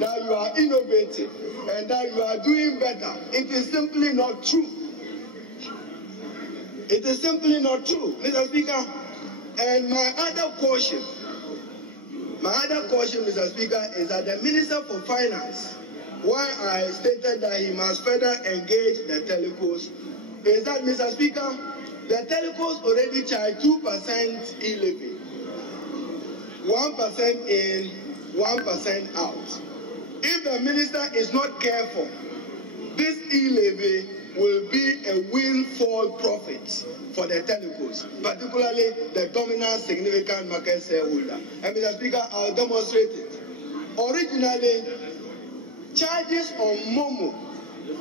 that you are innovative and that you are doing better. It is simply not true. It is simply not true, Mr. Speaker. And my other caution, Mr. Speaker, is that the Minister for Finance, why I stated that he must further engage the telecos, is that, Mr. Speaker, the telecos already charge 2% e-levy, 1% in, 1% out. If the minister is not careful, this e-levy will be a windfall profit for the telecos, particularly the dominant significant market shareholder. And Mr. Speaker, I'll demonstrate it. Originally, charges on Momo,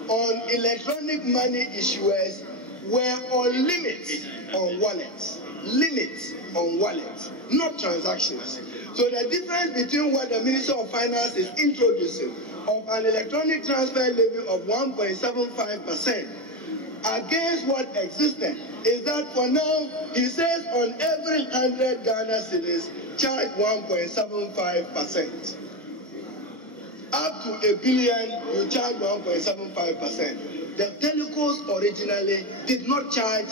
on electronic money issuers, were on limits on wallets. Limits on wallets, not transactions. So the difference between what the Minister of Finance is introducing of an electronic transfer levy of 1.75% against what existed is that for now, he says on every 100 Ghana cedis, charge 1.75%. Up to $1 billion, you charge 1.75%. The telecos originally did not charge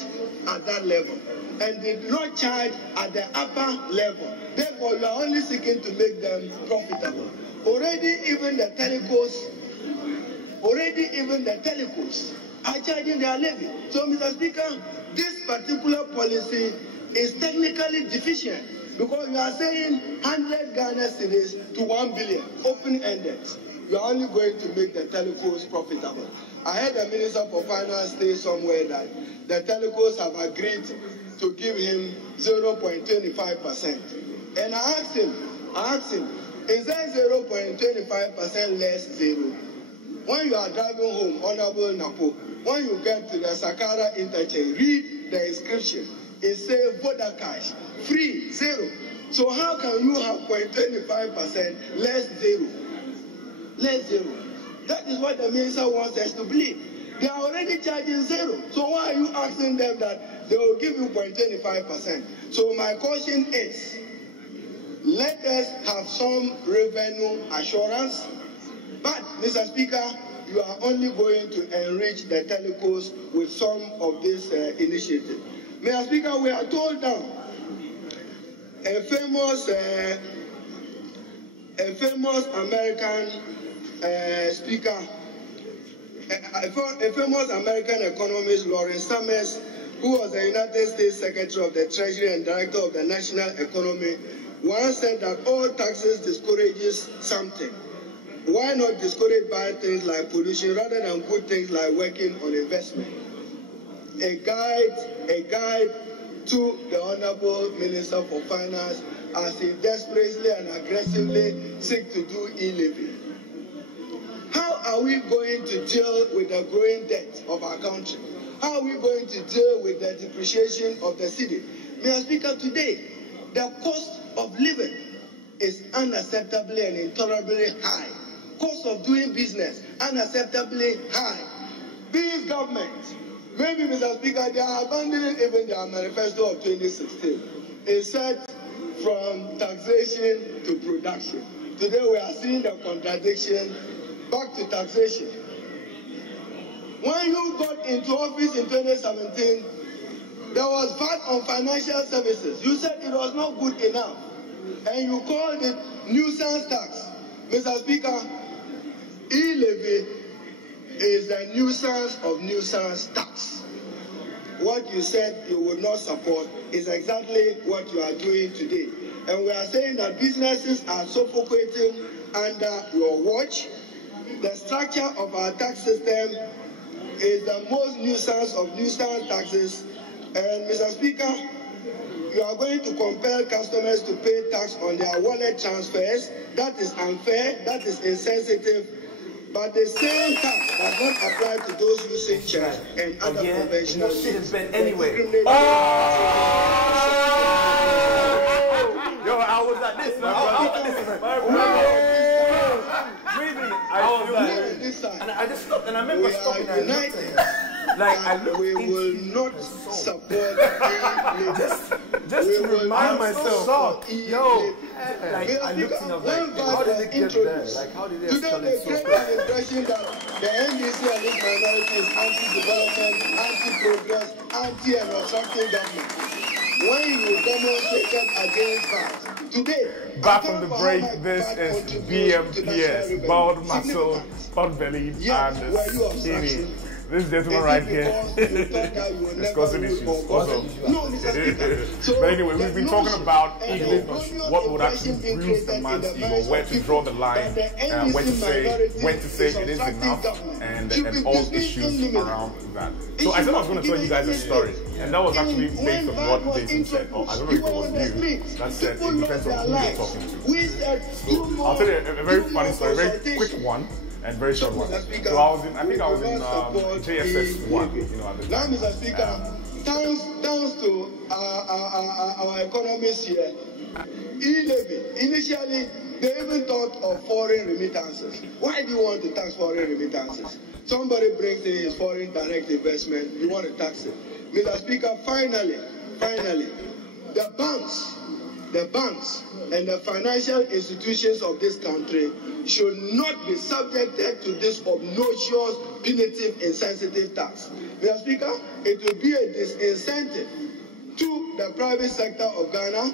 at that level and did not charge at the upper level. Therefore, you are only seeking to make them profitable. Already even the telecos are charging their levy. So, Mr. Speaker, this particular policy is technically deficient because you are saying 100 Ghana cedis to 1 billion, open-ended. You are only going to make the telecos profitable. I heard the Minister for Finance say somewhere that the telecos have agreed to give him 0.25%. And I asked him, is that 0.25% less zero? When you are driving home, Honorable Napo, when you get to the Sakara interchange, read the inscription. It says Voda Cash, free, zero. So how can you have 0.25% less zero? Less zero. That is what the minister wants us to believe. They are already charging zero. So why are you asking them that they will give you 0.25%? So my caution is, let us have some revenue assurance. But, Mr. Speaker, you are only going to enrich the telecos with some of this initiative. Mr. Speaker, we are told now a famous American speaker, a famous American economist, Lawrence Summers, who was the United States Secretary of the Treasury and Director of the National Economy, once said that all taxes discourages something. Why not discourage bad things like pollution rather than good things like working on investment? A guide to the Honorable Minister for Finance as he desperately and aggressively seeks to do e-levy. How are we going to deal with the growing debt of our country? How are we going to deal with the depreciation of the cedi? Mr. Speaker, today, the cost of living is unacceptably and intolerably high. Cost of doing business, unacceptably high. This government, maybe, Mr. Speaker, they are abandoning even their manifesto of 2016. It said from taxation to production. Today we are seeing the contradiction back to taxation. When you got into office in 2017, there was VAT on financial services. You said it was not good enough. And you called it nuisance tax. Mr. Speaker, e-levy is the nuisance of nuisance tax. What you said you would not support is exactly what you are doing today. And we are saying that businesses are suffocating under your watch. The structure of our tax system is the most nuisance of nuisance taxes. And Mr. Speaker, you are going to compel customers to pay tax on their wallet transfers. That is unfair, that is insensitive. But the same tax does not apply to those using check and other conventional means. Anyway. Yo, I was at this, man. I was like this side. And I just stopped, and I remember stopping and united. Like I looked we will not support just to remind myself. Yo, Like, I looked in, I was like, how did it get there? Like, how did it escalate so fast? An impression that the NDC and its minority is anti-development, anti-progress, anti- and obstructing government. When you demonstrated against that, today, back from the break, this is BMPS, bald muscle, pot belly, and skinny. This gentleman right here discussing issues. Also. But anyway, we've been talking about ego, what would actually bruise the man's ego, where to draw the line, when to say it is enough, and all issues around that. So I said I was going to tell you guys a story, and that was actually based on what Jason said. Or I don't know if it was you that said it depends on who you're talking to. So I'll tell you a very funny story, a very quick one. And very short one. So I think I was in JSS 1, you know, at the time. Now, Mr. Speaker, thanks to our economists here, E-levy, initially, they even thought of foreign remittances. Why do you want to tax foreign remittances? Somebody brings in his foreign direct investment, you want to tax it. Mr. Speaker, finally, the banks and the financial institutions of this country should not be subjected to this obnoxious, punitive, insensitive tax. Mr. Speaker, it will be a disincentive to the private sector of Ghana.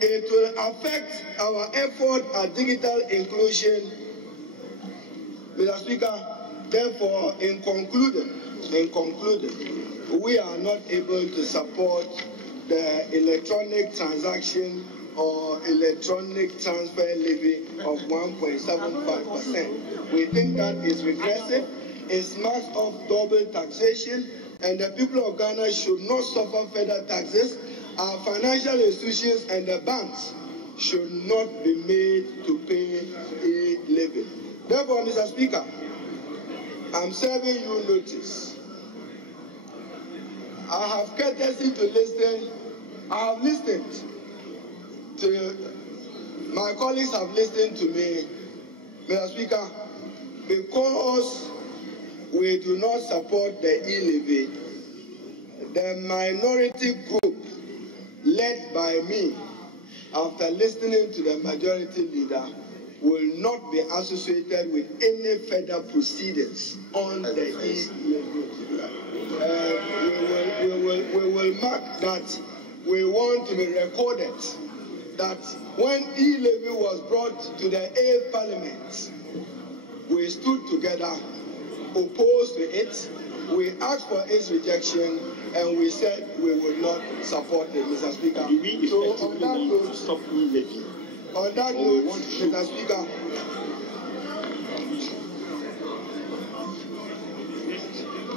It will affect our effort at digital inclusion. Mr. Speaker, therefore, in concluding, we are not able to support the electronic transaction or electronic transfer levy of 1.75%. We think that is regressive, it smacks of double taxation, and the people of Ghana should not suffer further taxes. Our financial institutions and the banks should not be made to pay a levy. Therefore, Mr. Speaker, I'm serving you notice. I have courtesy to listen. I have listened to my colleagues have listened to me, Mr. Speaker, because we do not support the E-levy. The minority group led by me, after listening to the majority leader, will not be associated with any further proceedings on the E-levy. We will mark that. We want to be recorded that when E-levy was brought to the 8th Parliament, we stood together, opposed to it, we asked for its rejection, and we said we would not support it, Mr. Speaker. So on that note, stop E-levy. On that note, Mr. Speaker,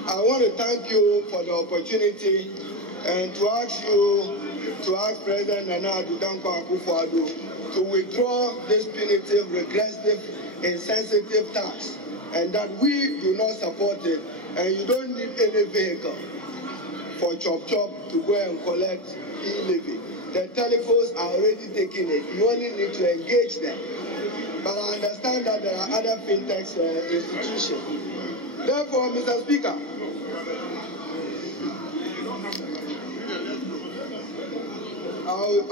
I want to thank you for the opportunity and to ask President Nana Addo Dankwa Akufo-Addo to withdraw this punitive, regressive, insensitive tax, and that we do not support it, and you don't need any vehicle for Chop to go and collect E-levy. The telephones are already taking it. You only need to engage them. But I understand that there are other fintech institutions. Therefore, Mr. Speaker,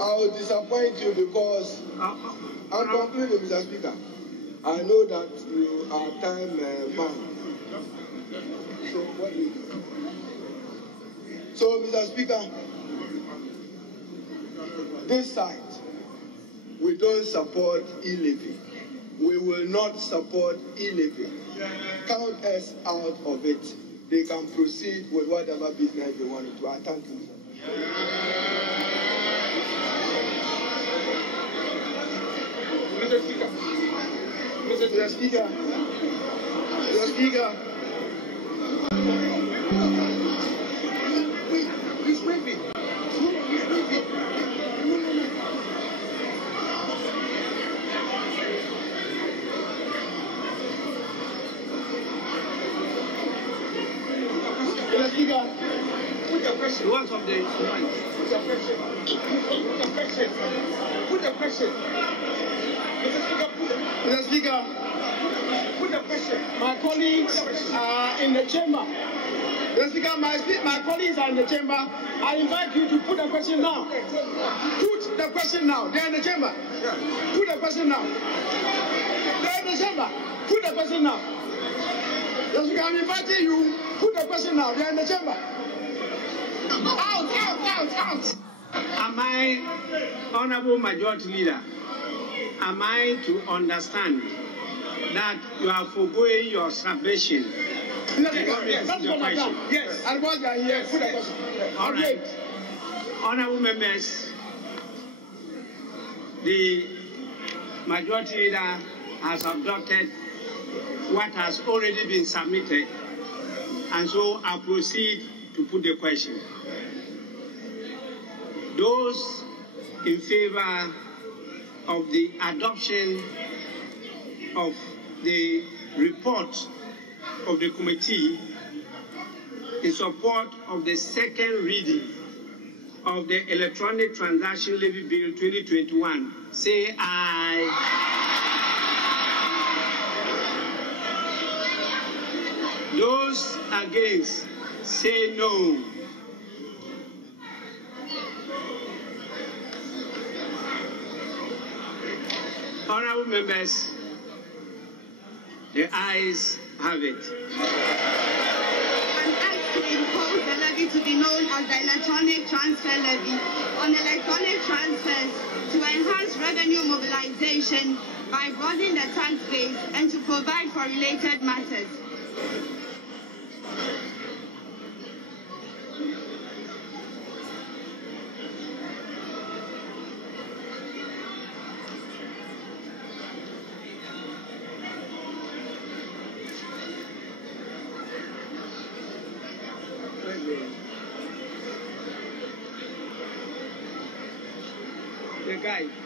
I'll disappoint you because I'm concluding, Mr. Speaker. I know that you are time man. So what do you do? So, Mr. Speaker, this side, we don't support E-levy. We will not support E-levy. Count us out of it. They can proceed with whatever business they want to do. I thank you. Mr. Speaker. Mr. Speaker. Mr. Speaker. He's waving. He's waving. Mr. Speaker. Put your question. You want something? Put your question. Put the question. Mr. Speaker, put the question. My colleagues are in the chamber. Mr. Speaker, my colleagues are in the chamber. I invite you to put the question now. Put the question now. They're in the chamber. Put the question now. They're in the chamber. Put the question now. Mr. Speaker, I'm inviting you. Put the question now. They're in the chamber. Out. Am I, Honorable Majority Leader, am I to understand that you are foregoing your submission? That's what I've done. Yes. And what you are here, put the question. All right. Honorable members, the Majority Leader has adopted what has already been submitted, and so I'll proceed to put the question. Those in favor of the adoption of the report of the committee in support of the second reading of the Electronic Transaction Levy Bill 2021, say aye. Those against, say no. Honorable members, the ayes have it. An act to impose the levy to be known as the Electronic Transfer Levy on electronic transfers to enhance revenue mobilization by broadening the tax base and to provide for related matters.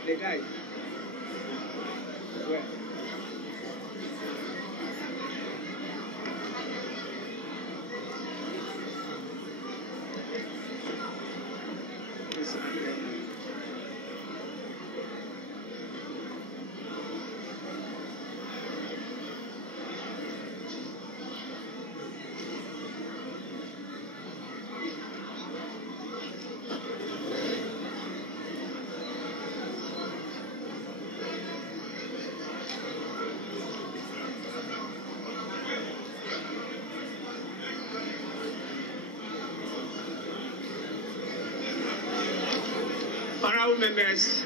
The guy. Where? Honorable members,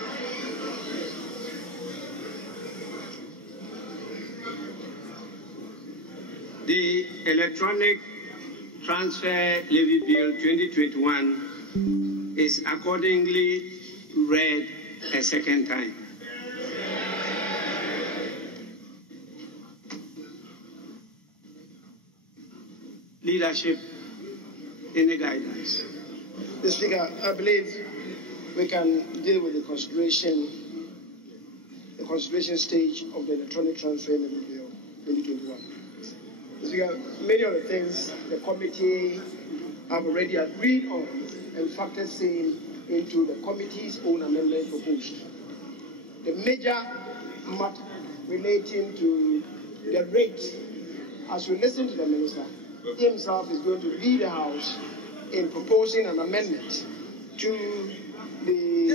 the Electronic Transfer Levy Bill 2021 is accordingly read a second time. Leadership, any guidance? Mr. Speaker, I believe we can deal with the consideration stage of the Electronic Transfer Levy Bill 2021. Mr. Speaker, many of the things the committee have already agreed on and factored same into the committee's own amendment proposed. The major matter relating to the rate, as we listen to the minister, he himself is going to lead the House in proposing an amendment to the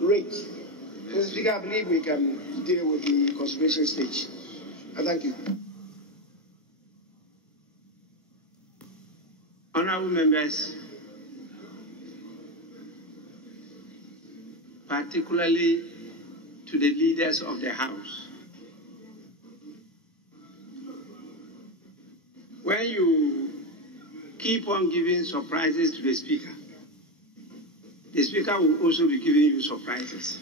rate. Mr. Speaker, I believe we can deal with the consideration stage. I thank you. Honorable members, particularly to the leaders of the House, when you keep on giving surprises to the Speaker will also be giving you surprises.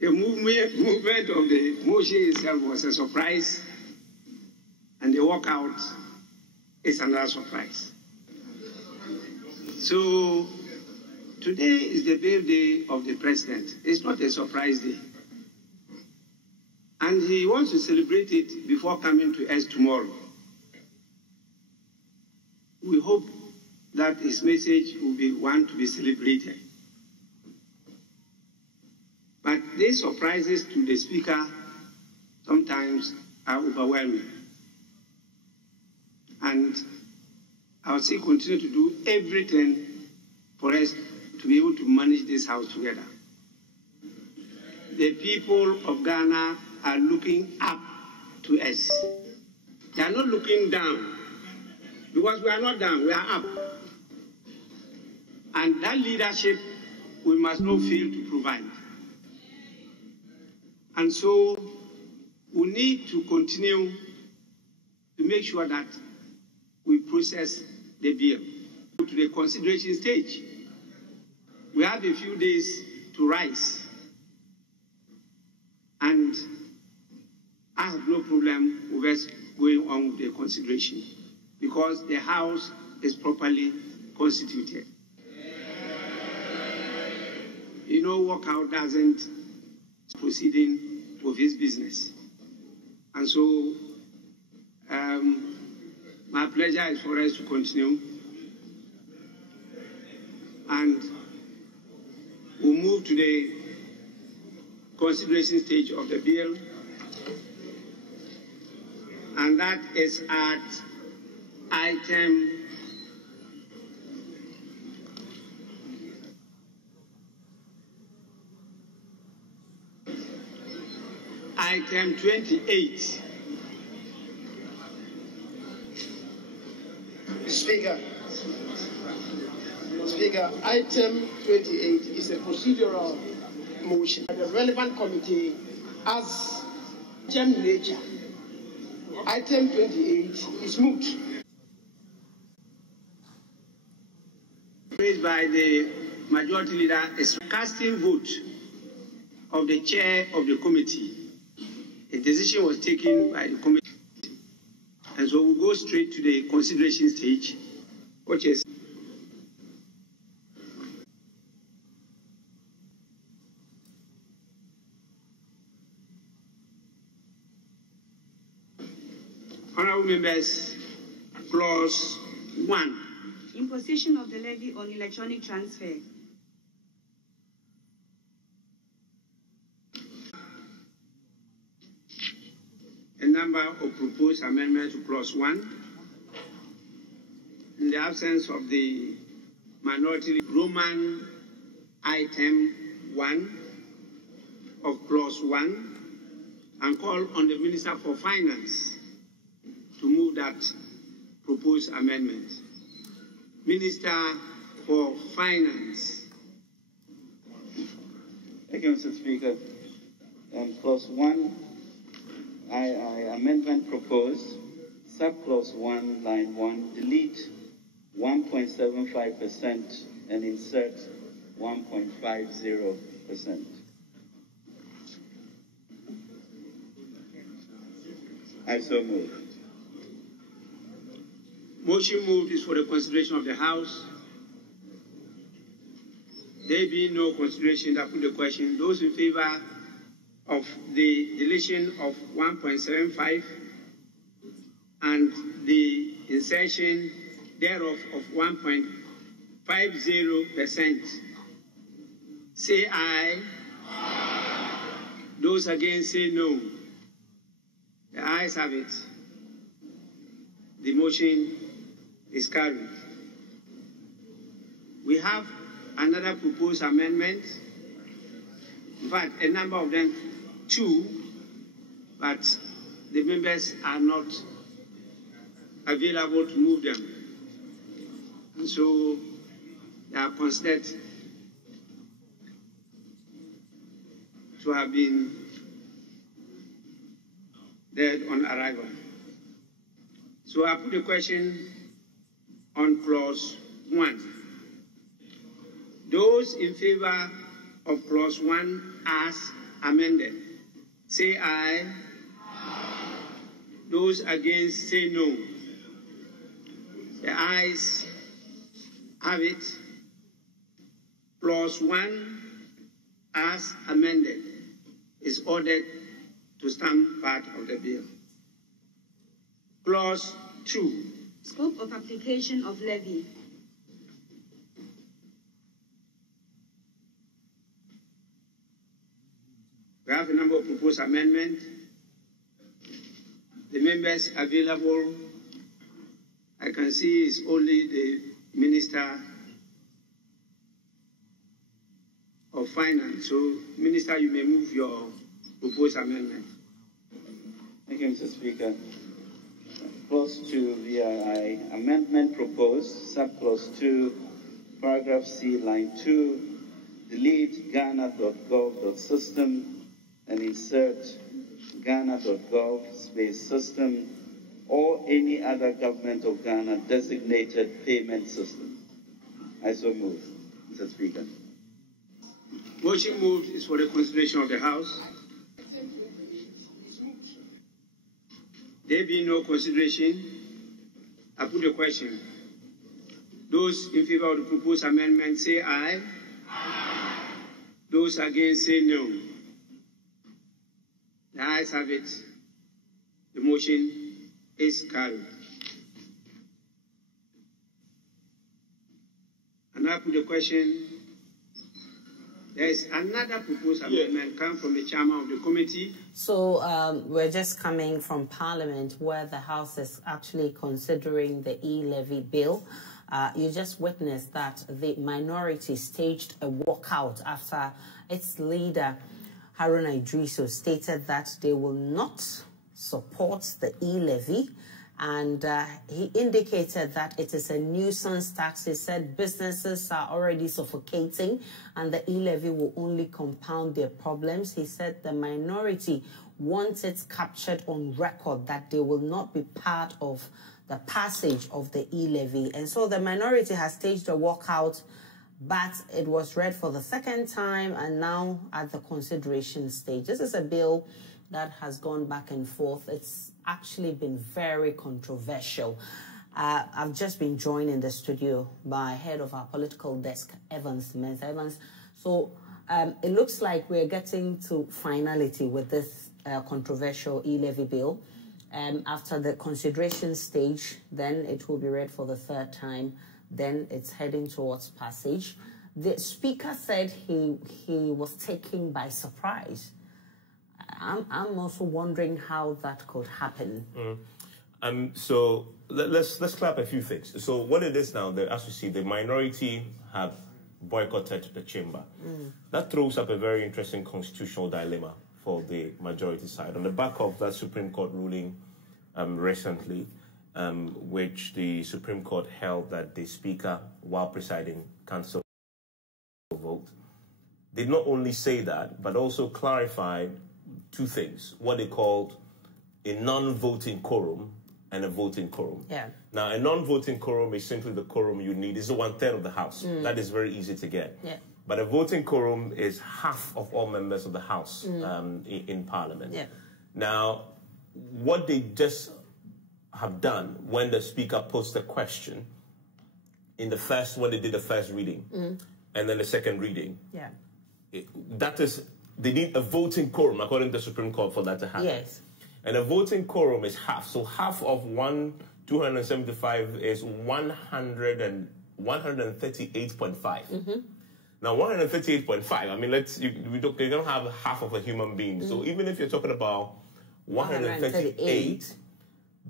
The movement of the motion itself was a surprise, and the walkout is another surprise. So today is the birthday of the President. It's not a surprise day. And he wants to celebrate it before coming to us tomorrow. we hope that his message will be one to be celebrated. But these surprises to the Speaker sometimes are overwhelming. And I will still continue to do everything for us to be able to manage this House together. The people of Ghana are looking up to us. They are not looking down, because we are not down, we are up. And that leadership we must not fail to provide. And so we need to continue to make sure that we process the bill to the consideration stage. We have a few days to rise, and I have no problem with us going on with the consideration because the House is properly constituted. You know, walkout doesn't proceeding with his business. And so my pleasure is for us to continue, and we'll move to the consideration stage of the bill, and that is at item Item 28. Speaker, item 28 is a procedural motion. The relevant committee has urgent nature. Item 28 is moot. Raised by the majority leader is casting vote of the chair of the committee. A decision was taken by the committee, and so we'll go straight to the consideration stage, which is honorable members, clause 1. Imposition of the levy on electronic transfer. A number of proposed amendments to clause 1. In the absence of the minority, Roman item 1 of clause 1, and call on the Minister for Finance to move that proposed amendment. Minister for Finance. Thank you, Mr. Speaker. Clause 1. Amendment proposed, subclause 1, line 1, delete 1.75% and insert 1.50%. I so move. Motion moved is for the consideration of the House. There being no consideration, I put the question. Those in favor of the deletion of 1.75 and the insertion thereof of 1.50%, say aye. Those against say no. The ayes have it. The motion is carried. We have another proposed amendment. In fact, a number of them, 2, but the members are not available to move them. And so they are considered to have been dead on arrival. So I put the question on clause 1. Those in favor of clause 1 as amended, say aye. Those against say no. The ayes have it. Clause 1 as amended is ordered to stand part of the bill. Clause 2, Scope of application of levy. We have a number of proposed amendments. The members available, I can see, is only the Minister of Finance. So, Minister, you may move your proposed amendment. Thank you, Mr. Speaker. Clause 2, VRI, amendment proposed, subclause 2, paragraph C, line 2, delete ghana.gov.system and insert ghana.gov/system or any other government of Ghana designated payment system. I so move, Mr. Speaker. Motion moved is for the consideration of the House. There being no consideration, I put the question. Those in favor of the proposed amendment say aye. Aye. Those against say no. The ayes have it. The motion is carried. And I put the question. There is another proposed amendment come from the chairman of the committee. So we're just coming from Parliament where the House is actually considering the E-levy bill. You just witnessed that the minority staged a walkout after its leader, Haruna Idrisu, stated that they will not support the E-levy. And he indicated that it is a nuisance tax. He said businesses are already suffocating and the E-levy will only compound their problems. He said the minority wants it captured on record that they will not be part of the passage of the E-levy. And so the minority has staged a walkout, but it was read for the second time and now at the consideration stage. This is a bill that has gone back and forth. It's actually been very controversial. I've just been joined in the studio by head of our political desk, Evans. So it looks like we're getting to finality with this controversial E-levy bill. After the consideration stage, then it will be read for the third time. Then it's heading towards passage. The speaker said he was taken by surprise. I'm also wondering how that could happen. So let's clap a few things. So what it is now, as you see, the minority have boycotted the chamber. That throws up a very interesting constitutional dilemma for the majority side. On the back of that Supreme Court ruling recently, which the Supreme Court held that the Speaker, while presiding, can't still vote, did not only say that, but also clarified two things, what they called a non-voting quorum and a voting quorum. Yeah. Now, a non-voting quorum is simply the quorum you need. It's 1/3 of the House. That is very easy to get. Yeah. But a voting quorum is half of all members of the House in Parliament. Yeah. Now, what they just have done when the Speaker posed the question when they did the first reading and then the second reading, Yeah. that is, they need a voting quorum according to the Supreme Court for that to happen. Yes. And a voting quorum is half. So half of 275 is 138.5. Now, 138.5, I mean, we don't have half of a human being. So even if you're talking about 138,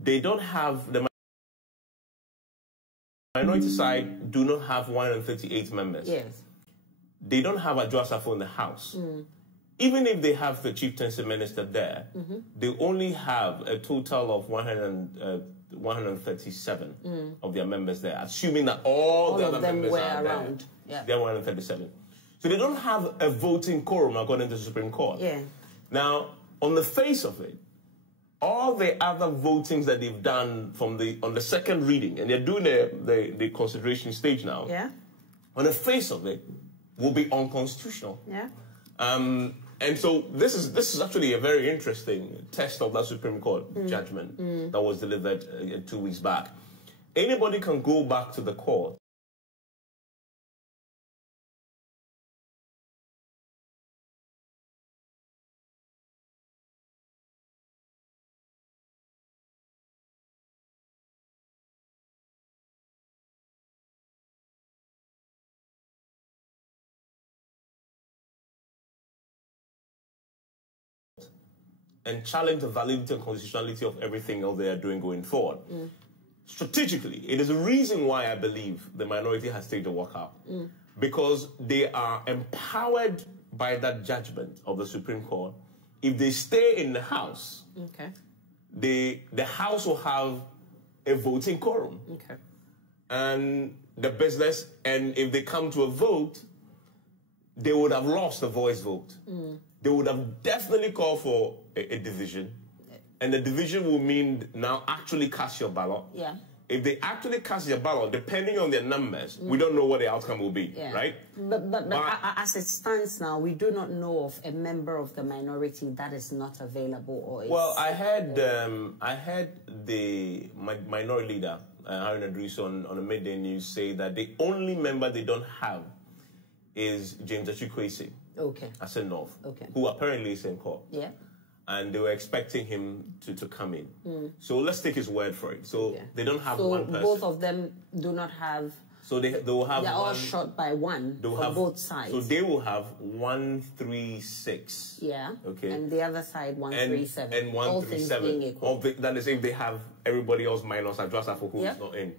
they don't have, the minority side do not have 138 members. Yes. They don't have a Joasafo in the House. Even if they have the chieftaincy minister there, they only have a total of 137 of their members there, assuming that all the other members were are around. There. Yeah. They're 137. So they don't have a voting quorum according to the Supreme Court. Yeah. Now, on the face of it, all the other votings that they've done on the second reading, and they're doing the consideration stage now, Yeah. on the face of it, will be unconstitutional. Yeah. And so this is actually a very interesting test of that Supreme Court judgment that was delivered 2 weeks back. Anybody can go back to the court and challenge the validity and constitutionality of everything else they are doing going forward. Strategically, it is a reason why I believe the minority has taken the walkout. Because they are empowered by that judgment of the Supreme Court. If they stay in the House, the House will have a voting quorum. And the business, and if they come to a vote, they would have lost the voice vote. They would have definitely called for a division. And the division will mean now actually cast your ballot. If they actually cast their ballot, depending on their numbers, we don't know what the outcome will be, right? But as it stands now, we do not know of a member of the minority that is not available. Or is, well, I heard the minority leader, Harun Idris, on the midday news say that the only member they don't have is James Achikwesi. As a North, who apparently is in court. And they were expecting him to come in. So let's take his word for it. So they don't have one person. Both of them do not have... So they will have They're all shot by one from both sides. So they will have 136. Okay. And the other side 137. And 137. That is if they have everybody else minus Adrasafo who is not in.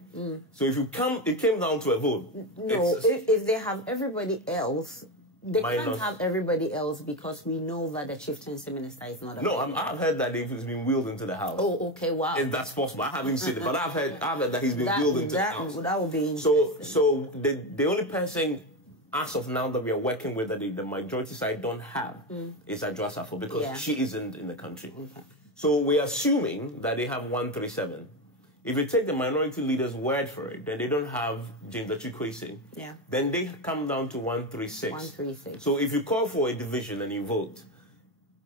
So if it came down to a vote. No, if they have everybody else... They can't have everybody else because we know that the chieftaincy minister is not available. No, I've heard that he's been wheeled into the House. Oh, okay, wow. If that's possible. I haven't seen it, but I've heard that he's been wheeled into the House. That would be interesting. So the only person, as of now, that we are working with that the majority side don't have is Adrasafo because she isn't in the country. So we're assuming that they have 137. If you take the minority leader's word for it, then they don't have James Achikwesi. Then they come down to 136. 136. So if you call for a division and you vote,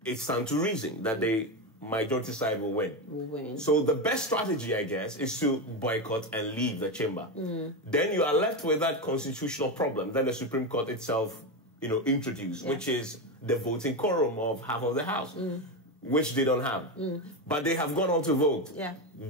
it's stands to reason that the majority side will win. So the best strategy, I guess, is to boycott and leave the chamber. Then you are left with that constitutional problem that the Supreme Court itself, introduced, which is the voting quorum of half of the House. Which they don't have. But they have gone on to vote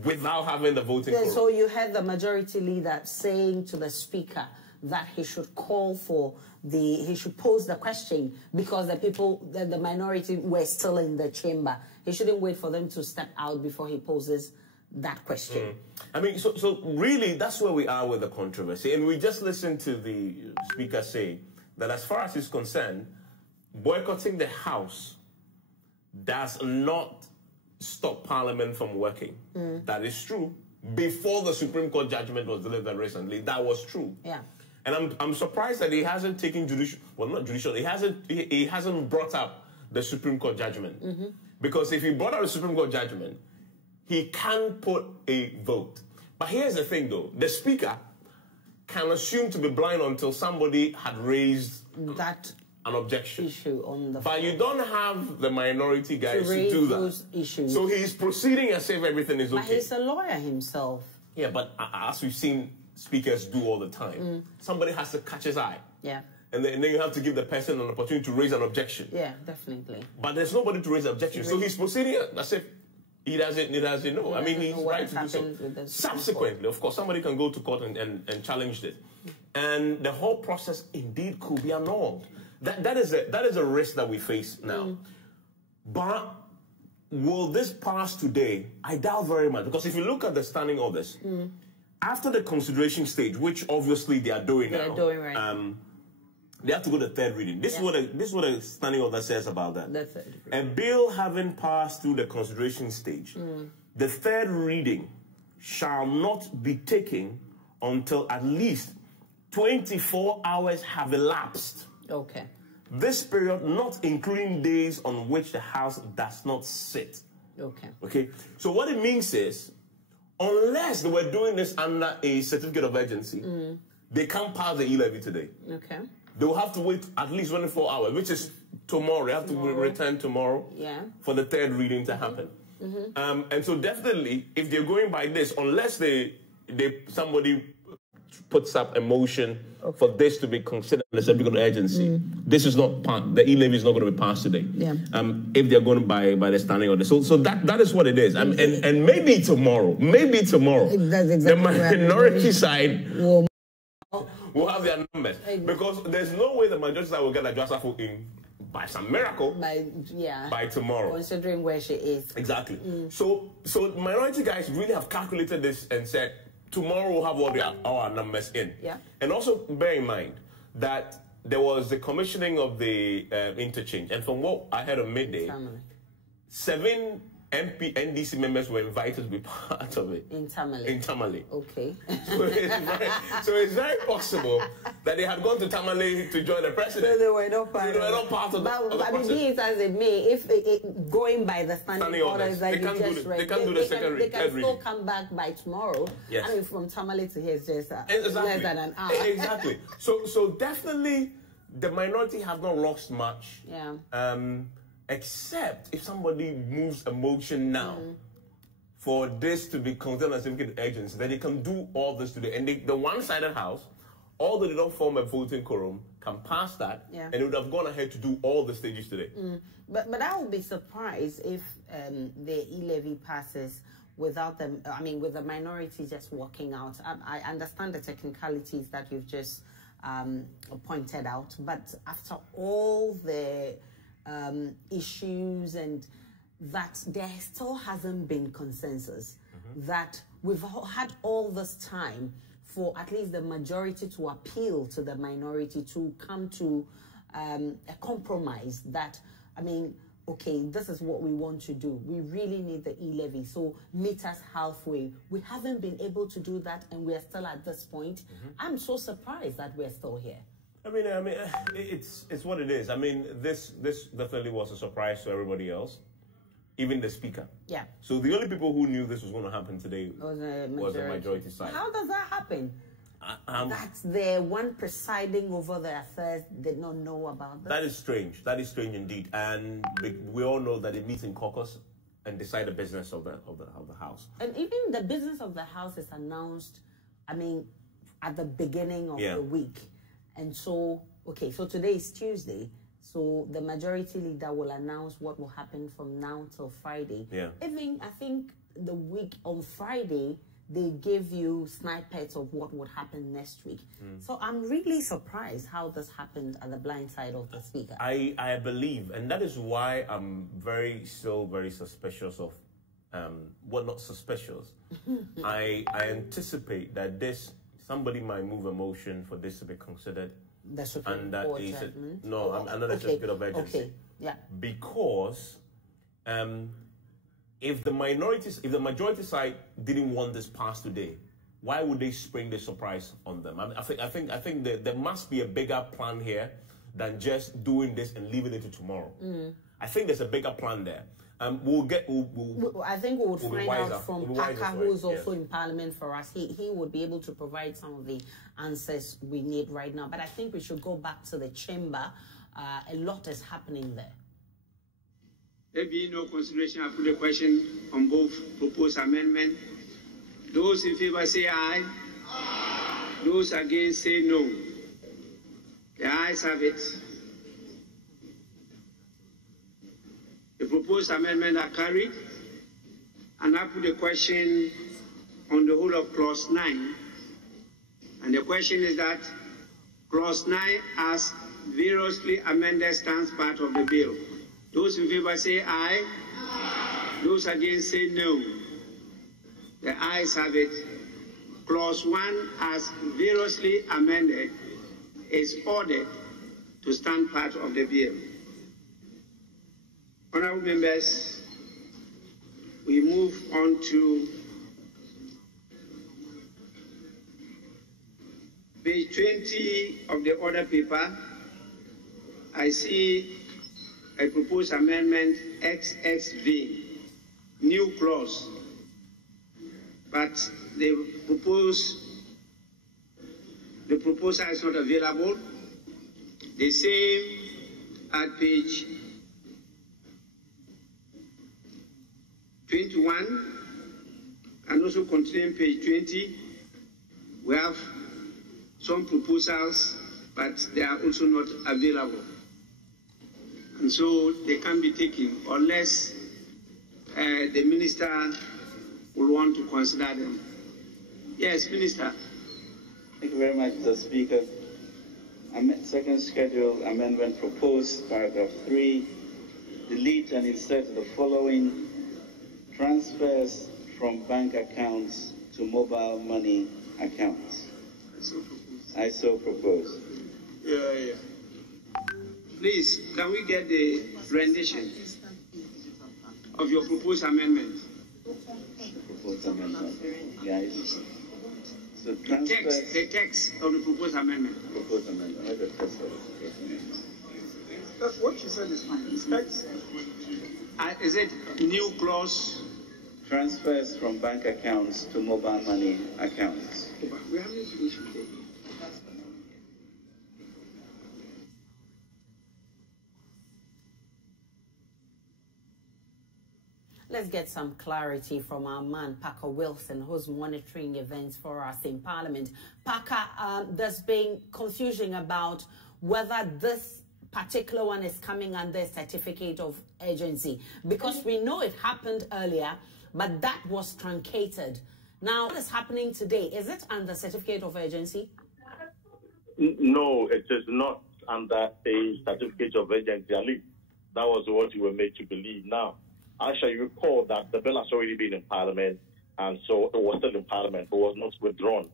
without having the voting quorum. So you had the majority leader saying to the speaker that he should call for he should pose the question because the minority were still in the chamber. He shouldn't wait for them to step out before he poses that question. I mean, so really that's where we are with the controversy. And we just listened to the speaker say that as far as he's concerned, boycotting the House does not stop Parliament from working. That is true. Before the Supreme Court judgment was delivered recently, that was true. And I'm surprised that he hasn't taken he hasn't brought up the Supreme Court judgment. Because if he brought up the Supreme Court judgment, he can put a vote. But here's the thing though, the Speaker can assume to be blind until somebody had raised an objection. But you don't have the minority guys to do that. So he's proceeding as if everything is okay. But he's a lawyer himself. Yeah, but as we've seen speakers do all the time, somebody has to catch his eye. And then you have to give the person an opportunity to raise an objection. Definitely. But there's nobody to raise an objection. So he's proceeding as if he doesn't know. I mean, he's right to do so. Subsequently, of course, somebody can go to court and challenge this. And the whole process indeed could be annulled. That is a risk that we face now. But will this pass today? I doubt very much. Because if you look at the standing orders, after the consideration stage, which obviously they are doing now, they have to go to the third reading. This is what a standing order says about that. The third reading. A bill having passed through the consideration stage, the third reading shall not be taken until at least 24 hours have elapsed. This period not including days on which the House does not sit. Okay. So what it means is, unless they were doing this under a certificate of urgency, they can't pass the E-levy today. They will have to wait at least 24 hours, which is tomorrow. They have to return tomorrow for the third reading to happen. And so definitely, if they're going by this, unless somebody puts up a motion for this to be considered a certificate of urgency, this is not the E-levy is not going to be passed today. If they're going by the standing order, so that is what it is. And maybe tomorrow, the minority side will have their numbers, because there's no way the majority side will get Adrasafo in by some miracle, by tomorrow. Considering where she is. Exactly. So minority guys really have calculated this and said, tomorrow we'll have all our numbers in. Yeah. And also bear in mind that there was the commissioning of the interchange. And from what I heard on midday, 7 NDC members were invited to be part of it. In Tamale. Okay. So it's very possible that they had gone to Tamale to join the president. So they were not part, of the I mean, be it as it may, if going by the standing orders that you just read, they can still come back by tomorrow. Yes. I mean, from Tamale to here is just less than an hour. Exactly. So definitely the minority have not lost much. Yeah. Except if somebody moves a motion now for this to be considered as significant urgency, then they can do all this today. And the one-sided house, although they don't form a voting quorum, can pass that, and it would have gone ahead to do all the stages today. But I would be surprised if the E-levy passes without them. I mean, with the minority just walking out. I understand the technicalities that you've just pointed out, but after all the issues and that there still hasn't been consensus, that we've had all this time for at least the majority to appeal to the minority to come to a compromise that, I mean, okay, this is what we want to do. We really need the E-levy, so meet us halfway. We haven't been able to do that, and we're still at this point. I'm so surprised that we're still here. I mean, it's what it is. I mean, this definitely was a surprise to everybody else, even the speaker. Yeah. So the only people who knew this was going to happen today was the majority side. How does that happen? That's the one presiding over the affairs did not know about this. That is strange. That is strange indeed. And we all know that it meets in caucus and decide the business of the house. And even the business of the house is announced, I mean, at the beginning of the week. And so, okay, so today is Tuesday. So the majority leader will announce what will happen from now till Friday. Yeah. Even, I think, the week on Friday, they gave you snippets of what would happen next week. So I'm really surprised how this happened at the blind side of the speaker. I believe, and that is why I'm still very suspicious of, well, not suspicious. I anticipate that somebody might move a motion for this to be considered. The Supreme Court judgment? No, another certificate of urgency. Okay, yeah. Because if the majority side didn't want this passed today, why would they spring the surprise on them? I think there must be a bigger plan here than just doing this and leaving it to tomorrow. I think there's a bigger plan there. I think we would find out from Paka, who is also in Parliament for us. He would be able to provide some of the answers we need right now. But I think we should go back to the chamber. A lot is happening there. There being no consideration, I put a question on both proposed amendments. Those in favor say aye. Those against say no. The ayes have it. The proposed amendments are carried. And I put a question on the whole of Clause 9. And the question is that Clause 9 as variously amended stands part of the bill. Those in favor say aye. Those against say no. The ayes have it. Clause 1 as variously amended is ordered to stand part of the bill. Honorable members, we move on to page 20 of the order paper. I see a proposed amendment XXV, new clause, but the proposal is not available. The same at page 21 and also continuing page 20, we have some proposals, but they are also not available. And so they can't be taken unless the minister will want to consider them. Yes, Minister. Thank you very much, Mr. Speaker. Second schedule amendment proposed, paragraph 3, delete and insert the following: transfers from bank accounts to mobile money accounts. I so propose. Yeah. Please, can we get the rendition of your proposed amendment? Proposed amendment. Yes. So The text of the proposed amendment. Proposed amendment. What the text of That's what you said is fine. Text. Is it new clause? Transfers from bank accounts to mobile money accounts. We haven't finished with it. Let's get some clarity from our man, Parker Wilson, who's monitoring events for us in Parliament. Parker, there's been confusion about whether this particular one is coming under certificate of urgency, because we know it happened earlier, but that was truncated. Now, what is happening today? Is it under certificate of urgency? No, it is not under a certificate of urgency. At least that was what you were made to believe. Now, Aisha, you recall that the bill has already been in Parliament, and so it was still in Parliament. It was not withdrawn.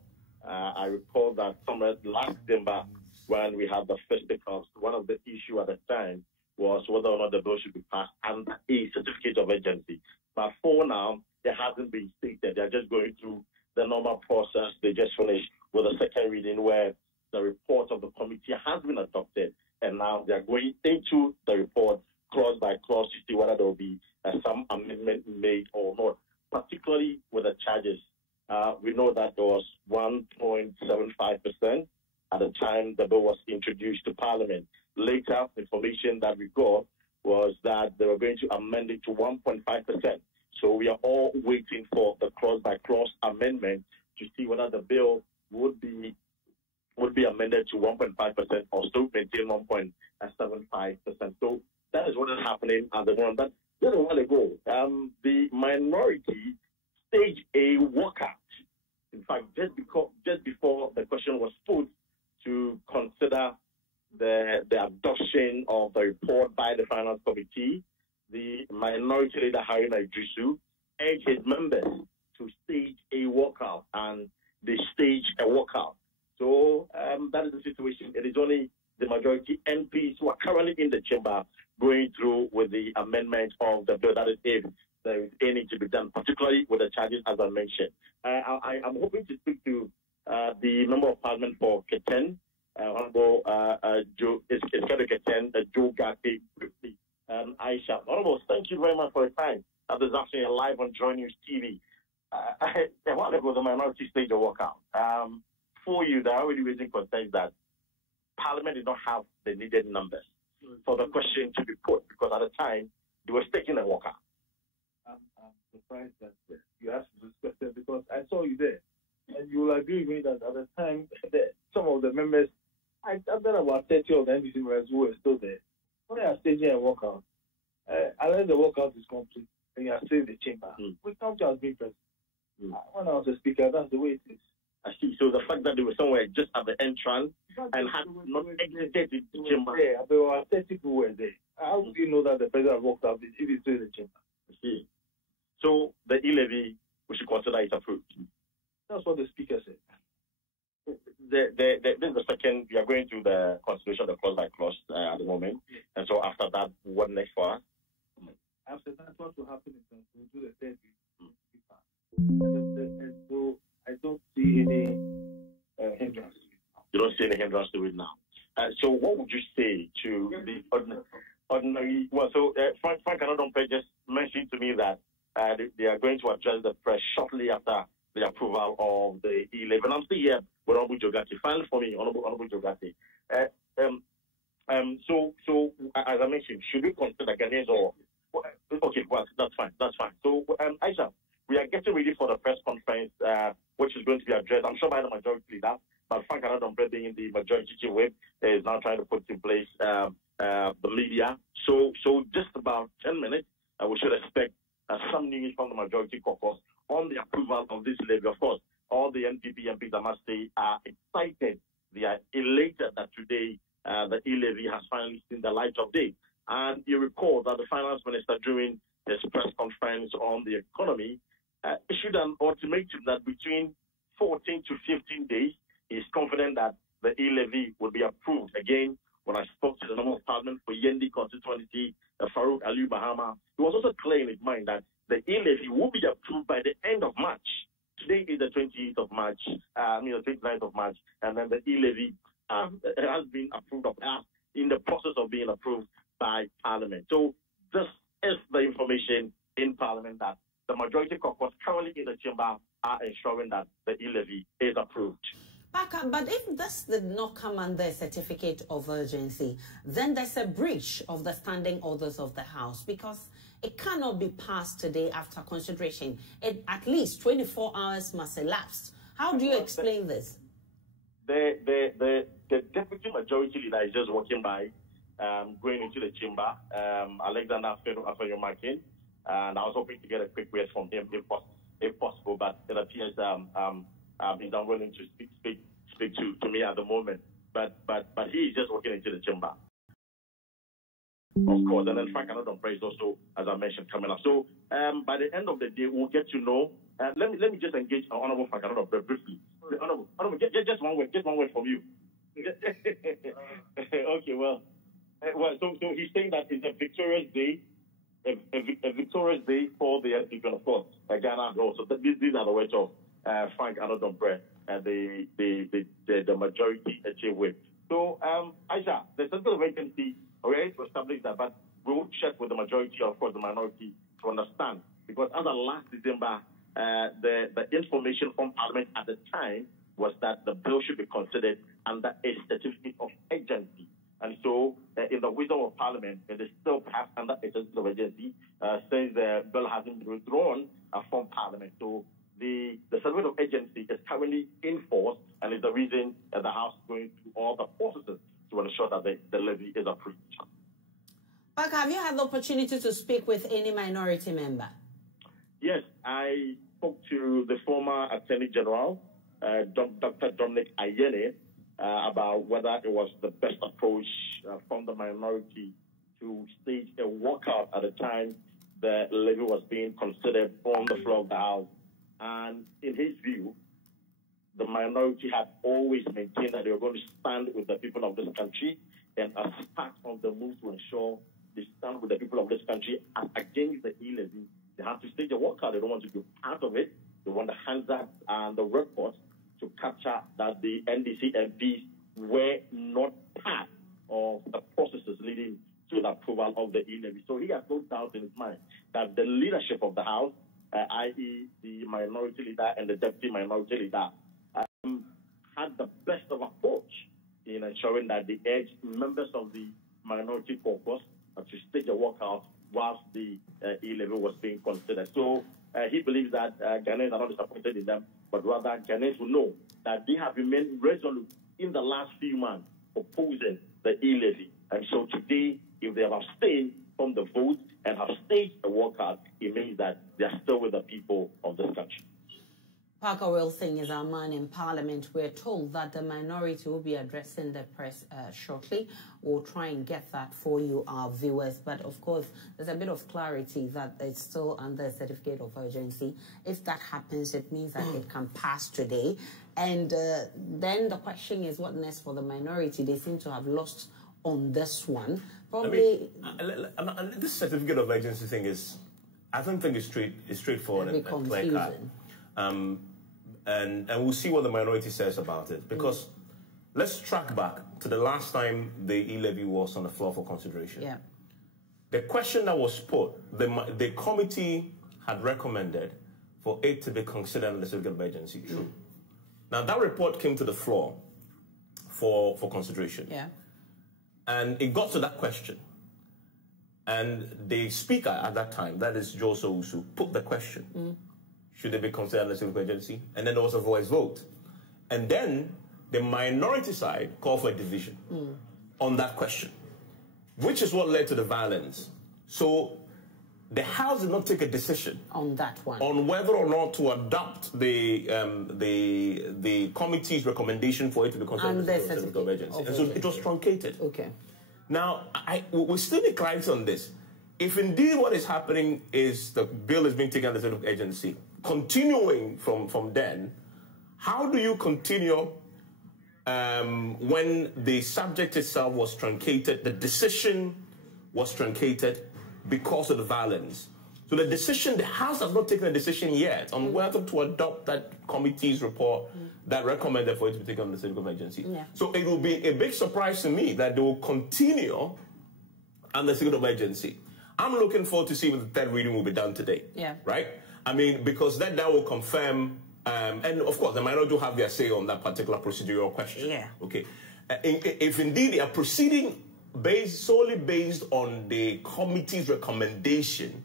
I recall that somewhere last December, when we had the fisticuffs, one of the issues at the time was whether or not the bill should be passed under a certificate of urgency. But for now, it hasn't been stated. They're just going through the normal process. They just finished with a second reading where the report of the committee has been adopted, and now they're going into the report clause by clause to see whether there will be some amendment made or not, particularly with the charges. We know that there was 1.75% at the time the bill was introduced to Parliament. Later, information that we got was that they were going to amend it to 1.5%. So we are all waiting for the clause by clause amendment to see whether the bill would be amended to 1.5% or still maintain 1.75%. So that is what is happening at the moment. But just a while ago, the minority staged a walkout. In fact, just before the question was put to consider the adoption of the report by the Finance Committee, the minority leader, Haruna Idrisu, urged his members to stage a walkout, and they staged a walkout. So that is the situation. It is only the majority MPs who are currently in the chamber going through with the amendment of the bill. That is if there is any to be done, particularly with the charges, as I mentioned. I'm hoping to speak to the Member of Parliament for Keten, Honorable Joe Keten, Joe Gatti, briefly. Aisha. Honorable, thank you very much for your time. This is actually live on Joy News TV. A while ago, the minority staged a walkout. For you, they're already raising concerns that Parliament did not have the needed numbers for the question to be put, because at the time, they were taking a walkout. I'm surprised that you asked this question, because I saw you there. And you will agree with me that at the time, some of the members, I've done about 30 of the NDC members who were still there. When they are staging a walkout, unless the walkout is complete and you are still in the chamber, we count you as being present. When I was a speaker, that's the way it is. I see. So the fact that they were somewhere just at the entrance and had not exited the chamber. Yeah, there were 30 people who were there. How do you know that the president walked out if he's still in the chamber? I see. So the E-levy, we should consider it approved. That's what the speaker said. This is the second. We are going through the consideration of the clause by clause at the moment. And so after that, what next for us? After that, what will happen is that we'll do the third reading. So I don't see any hindrance. You don't see any hindrance to it now. So what would you say to the ordinary? Well, so Frank Anadonpe just mentioned to me that they are going to address the press shortly after the approval of the E-levy. And I'm still here with Honorable Jogati. Finally for me, Honorable Jogati. So as I mentioned, should we consider Ghanaians or... Okay, well, that's fine. So, Aisha, we are getting ready for the press conference, which is going to be addressed, I'm sure, by the majority leader, but Frank Anadonpe, being the majority whip, is now trying to put in place the media. So just about 10 minutes, we should expect some news from the majority caucus on the approval of this levy. Of course, all the NPP MPs, I must say, are excited they are elated that today the E-levy has finally seen the light of day. And you recall that the finance minister, during his press conference on the economy, issued an ultimatum that between 14 to 15 days, he's confident that the E-levy will be approved. Again, when I spoke to the Member of Parliament for Yendi constituency, Farouk Ali Bahama, he was also clear in his mind that the E-levy will be approved by the end of March. Today is the 28th of March, the 29th of March, and then the E-levy has been approved in the process of being approved by Parliament. So this is the information in Parliament that the majority caucus currently in the chamber are ensuring that the E-levy is approved. But if this did not come under a certificate of urgency, then there's a breach of the standing orders of the House, because it cannot be passed today after consideration. At least 24 hours must elapse. How do you explain this? The deputy majority leader is just walking by, going into the chamber, Alexander Afeyomakin, and I was hoping to get a quick word from him if possible, but it appears he's unwilling to speak to me at the moment. But he is just walking into the chamber. Of course, and then Frank Anodon Praise also, as I mentioned, coming up. So by the end of the day, we'll get to know. Let me just engage Honorable Frank Anodon briefly. Honorable, just one word from you. Okay, well, so he's saying that it's a victorious day, a victorious day for the NPP, and of course, Ghana also. These are the words of Frank Anodon Praise, the majority achieved with. So, Aisha, there's a bit of vacancy. We're able to establish that, but we will check with the majority, of course, the minority, to understand. Because as of last December, the information from Parliament at the time was that the bill should be considered under a certificate of urgency. And so, in the wisdom of Parliament, it is still passed under a certificate of urgency, since the bill hasn't been withdrawn from Parliament. So, the certificate of urgency is currently in force, and is the reason that the House is going through all the processes to ensure that the levy is approved. But have you had the opportunity to speak with any minority member? Yes, I spoke to the former Attorney General, Dr. Dominic Ayene, about whether it was the best approach from the minority to stage a walkout at the time the levy was being considered on the floor of the House. And in his view, the minority had always maintained that they were going to stand with the people of this country, and as part of the move to ensure they stand with the people of this country against the E-levy, they have to stage a walkout. They don't want to be part of it. They want the Hansard and the reports to capture that the NDC MPs were not part of the processes leading to the approval of the E-levy. So he has no doubt in his mind that the leadership of the House, i.e. the minority leader and the deputy minority leader, had the best of approach in ensuring that they urged members of the minority caucus to stage a walkout whilst the E-levy was being considered. So he believes that Ghanaians are not disappointed in them, but rather Ghanaians will know that they have remained resolute in the last few months opposing the E-levy. And so today, if they have abstained from the vote and have staged a walkout, it means that they are still with the people of this country. Parker Wilson is our man in Parliament. We're told that the minority will be addressing the press shortly. We'll try and get that for you, our viewers. But of course, there's a bit of clarity that it's still under a certificate of urgency. If that happens, it means that it can pass today. And then the question is, what next for the minority? They seem to have lost on this one. Probably. I mean, this certificate of urgency thing is, I don't think it's straightforward and clear-cut. And we'll see what the minority says about it. Because let's track back to the last time the E-levy was on the floor for consideration. Yeah. The question that was put, the committee had recommended for it to be considered under the certificate of urgency. True. Now, that report came to the floor for consideration. Yeah. And it got to that question. And the speaker at that time, that is Joe Sowusu, put the question. Should they be considered under civil agency? And then there was a voice vote. And then the minority side called for a division on that question, which is what led to the violence. So the House did not take a decision on that one, on whether or not to adopt the committee's recommendation for it to be considered a certificate of urgency. And so it was truncated. Okay. Now, we still need clarity on this. If indeed what is happening is the bill is being taken under state of urgency, continuing from then, how do you continue when the subject itself was truncated, the decision was truncated because of the violence? So the decision, the House has not taken a decision yet on whether to adopt that committee's report that recommended for it to be taken under state of emergency. Yeah. So it will be a big surprise to me that they will continue under state of emergency. I'm looking forward to see what the third reading will be done today. Yeah. Right? I mean, because that will confirm, and of course, the minority will have their say on that particular procedural question. Yeah. Okay. If indeed they are proceeding solely based on the committee's recommendation,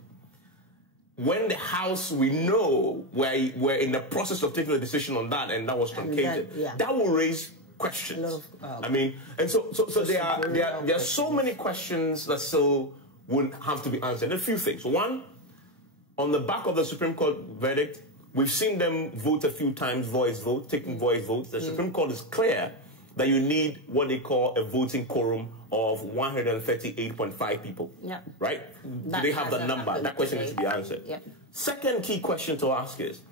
when the House, we know, we're in the process of taking a decision on that, and that was truncated, that will raise questions. I mean, and so there are so many questions that still would have to be answered. A few things. One, on the back of the Supreme Court verdict, we've seen them vote a few times, taking voice votes. The Supreme Court is clear that you need what they call a voting quorum of 138.5 people. Yeah. Right? Do they have that number? That question needs to be answered. Yeah. Second key question to ask is,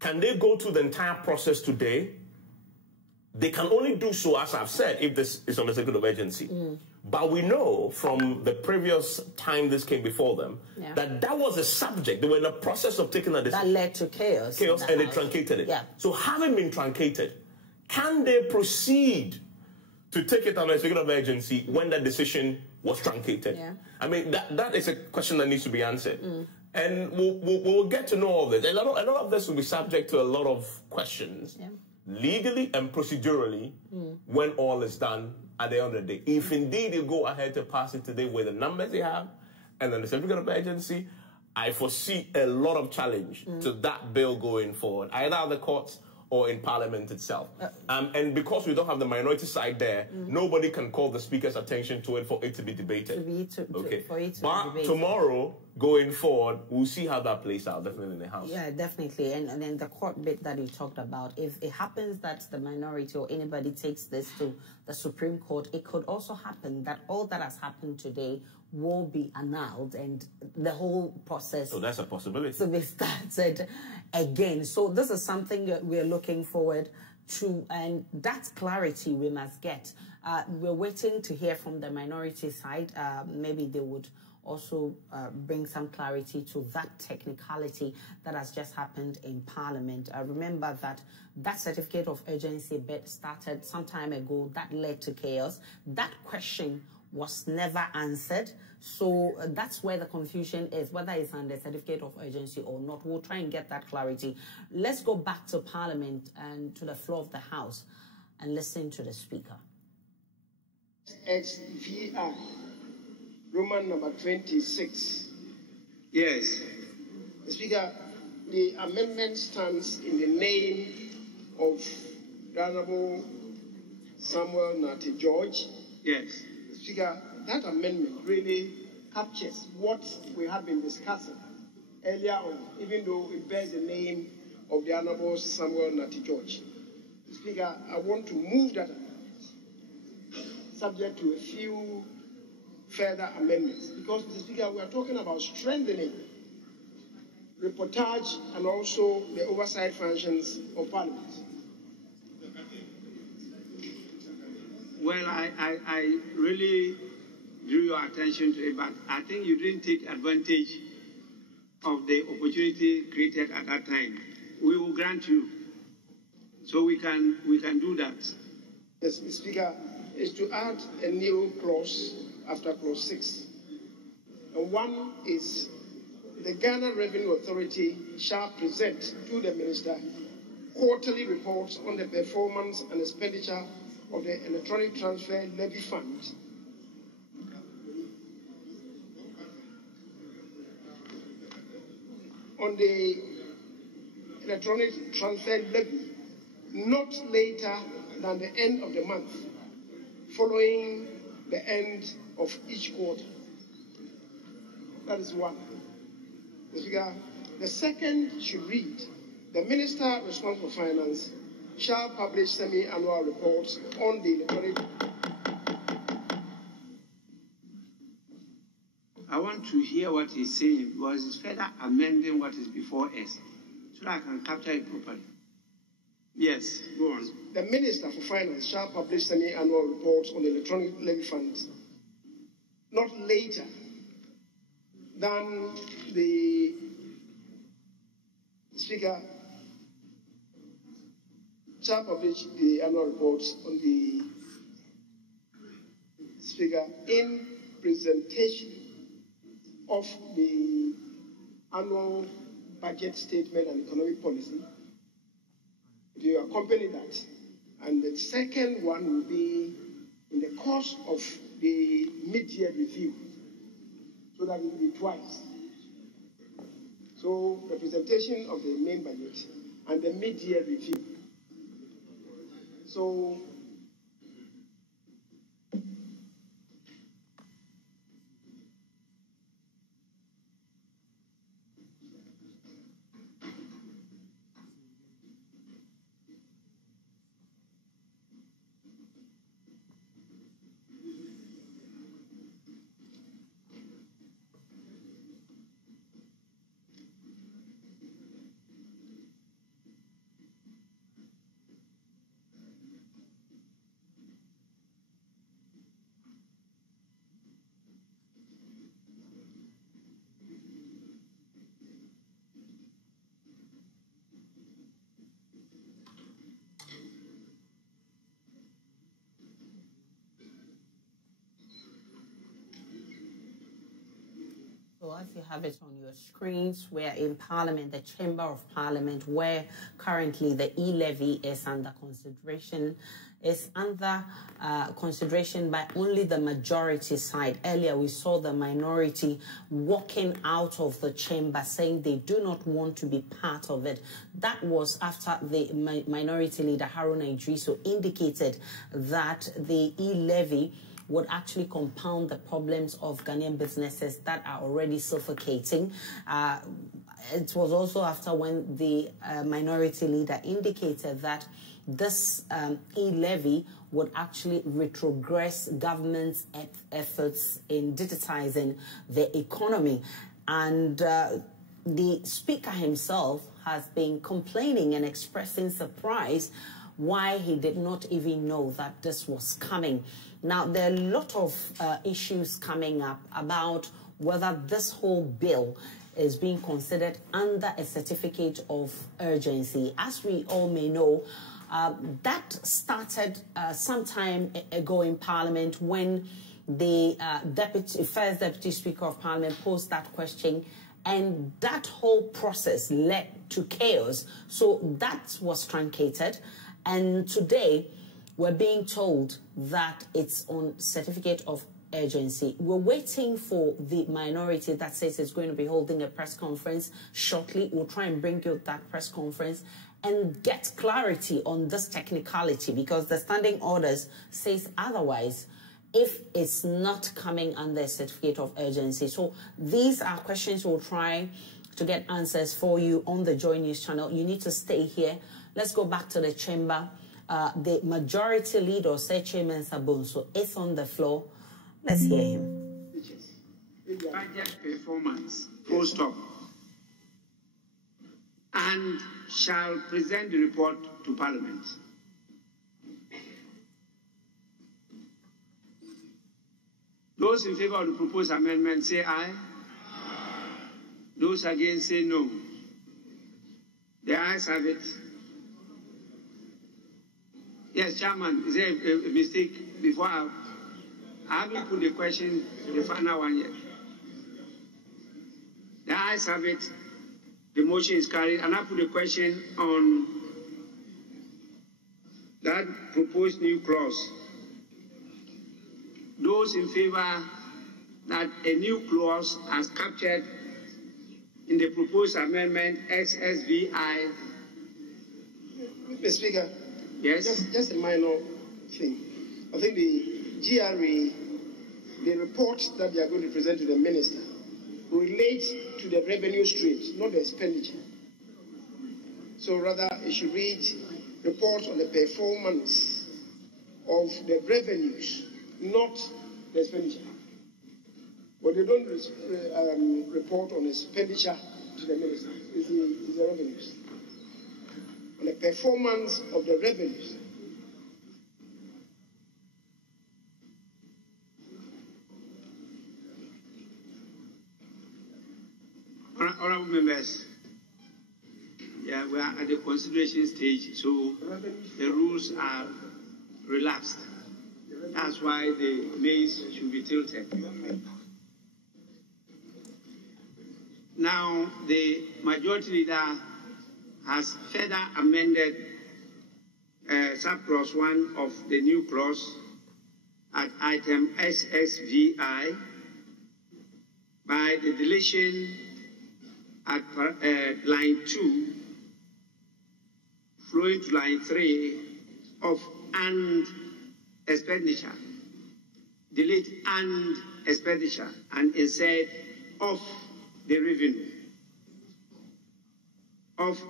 can they go through the entire process today? They can only do so, as I've said, if this is on the certificate of urgency. But we know from the previous time this came before them that was a subject. They were in the process of taking a decision. That led to chaos. Chaos, and they truncated it. Yeah. So having been truncated, can they proceed to take it under a certificate of urgency when that decision was truncated? Yeah. I mean, that is a question that needs to be answered. And we'll get to know all this. A lot of this will be subject to a lot of questions. Yeah. Legally and procedurally, when all is done at the end of the day. If indeed you go ahead to pass it today with the numbers they have and then the certificate of urgency, I foresee a lot of challenge to that bill going forward, either at the courts or in Parliament itself. And because we don't have the minority side there, nobody can call the Speaker's attention to it for it to be debated. But tomorrow, going forward, we'll see how that plays out, definitely in the House. Yeah, definitely. And then the court bit that you talked about, if it happens that the minority or anybody takes this to the Supreme Court, it could also happen that all that has happened today will be annulled and the whole process... So that's a possibility. To be started again. So this is something that we're looking forward to, and that clarity we must get. We're waiting to hear from the minority side. Maybe they would also bring some clarity to that technicality that has just happened in Parliament. Remember that certificate of urgency bit started some time ago. That led to chaos. That question was never answered. So that's where the confusion is, whether it's under certificate of urgency or not. We'll try and get that clarity. Let's go back to Parliament and to the floor of the House and listen to the Speaker. XVI, Roman number 26. Yes. Speaker, the amendment stands in the name of the Honorable Samuel Nati George. Yes. Speaker, that amendment really captures what we have been discussing earlier on, even though it bears the name of the Honorable Samuel Nati George. Speaker, I want to move that amendment, subject to a few further amendments, because, Mr. Speaker, we are talking about strengthening reportage and also the oversight functions of Parliament. Well, I really drew your attention to it, but I think you didn't take advantage of the opportunity created at that time. We will grant you, so we can do that. Yes, Mr. Speaker, is to add a new clause after clause 6. And one is the Ghana Revenue Authority shall present to the Minister quarterly reports on the performance and expenditure of the Electronic Transfer Levy Fund. On the Electronic Transfer Levy, not later than the end of the month, following the end of each quarter. That is one. Mr. Speaker, the second should read, the Minister responsible for Finance shall publish semi-annual reports on the electronic. I want to hear what he's saying because it's further amending what is before us so that I can capture it properly. Yes, go on. The Minister for Finance shall publish semi-annual reports on the electronic levy funds not later than the Speaker shall publish the annual reports on the Speaker in presentation of the annual budget statement and economic policy. You accompany that. And the second one will be in the course of the mid-year review. So that will be twice. So the presentation of the main budget and the mid-year review. So So as you have it on your screens, we're in Parliament, the Chamber of Parliament, where currently the E-levy is under consideration. It's under consideration by only the majority side. Earlier, we saw the minority walking out of the chamber, saying they do not want to be part of it. That was after the minority leader, Haruna Idrisu, indicated that the E-levy would actually compound the problems of Ghanaian businesses that are already suffocating. It was also after when the minority leader indicated that this E-levy would actually retrogress government's efforts in digitizing the economy. And the speaker himself has been complaining and expressing surprise why he did not even know that this was coming. Now, there are a lot of issues coming up about whether this whole bill is being considered under a certificate of urgency. As we all may know, that started some time ago in Parliament when the first Deputy Speaker of Parliament posed that question, and that whole process led to chaos. So that was truncated. And today, we're being told that it's on certificate of urgency. We're waiting for the minority that says it's going to be holding a press conference shortly. We'll try and bring you that press conference and get clarity on this technicality, because the standing orders says otherwise if it's not coming under a certificate of urgency. So these are questions we'll try to get answers for you on the Joy News channel. You need to stay here. Let's go back to the chamber. The majority leader, Sir Chairman Sabunso, is on the floor. Let's hear him. Budget performance, full stop, and shall present the report to Parliament. Those in favor of the proposed amendment say aye. Those against say no. The ayes have it. Yes, Chairman, is there a mistake before I haven't put the question, the final one yet? The ayes have it. The motion is carried. And I put the question on that proposed new clause. Those in favor that a new clause as captured in the proposed amendment XSVI. Mr. Speaker. Yes. Just a minor thing. I think the GRA, the report that they are going to present to the minister, relate to the revenue streams, not the expenditure. So rather, it should read reports on the performance of the revenues, not the expenditure. But they don't report on expenditure to the minister. It's the revenues. On the performance of the revenues. Honorable members, yeah, we are at the consideration stage, so the rules are relaxed. That's why the maize should be tilted. Now, the majority leader has further amended sub-clause 1 of the new clause at item SSVI by the deletion at line 2 flowing to line 3 of and expenditure. Delete and expenditure and insert of the revenue. Of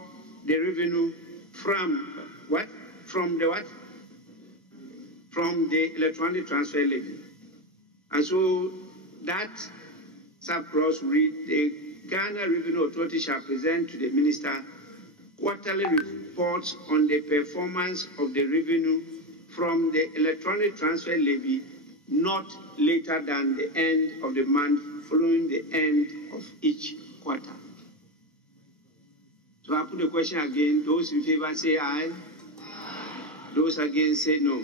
the revenue from what? From the what? From the electronic transfer levy. And so that sub-clause read the Ghana Revenue Authority shall present to the minister quarterly reports on the performance of the revenue from the electronic transfer levy not later than the end of the month following the end of each quarter. So I put the question again. Those in favor say aye. Those against say no.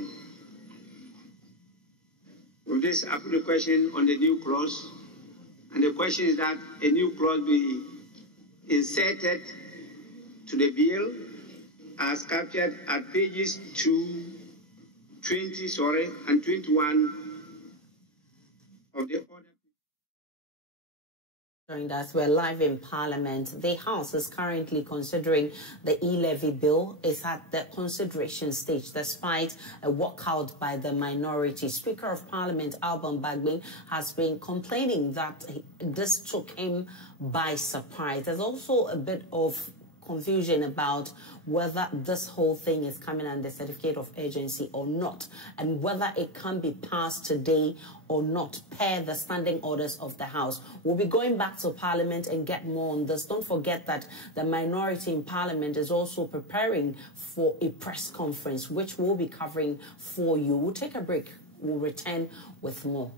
With this, I put the question on the new clause. And the question is that a new clause be inserted to the bill as captured at pages 20 and 21 of the order. Joined us, we're live in Parliament. The House is currently considering the E-levy bill. It's at the consideration stage despite a walkout by the minority. Speaker of Parliament Alban Bagbin has been complaining that this took him by surprise. There's also a bit of confusion about whether this whole thing is coming under certificate of urgency or not, and whether it can be passed today or not per the standing orders of the House. We'll be going back to Parliament and get more on this. Don't forget that the minority in Parliament is also preparing for a press conference, which we'll be covering for you. We'll take a break. We'll return with more.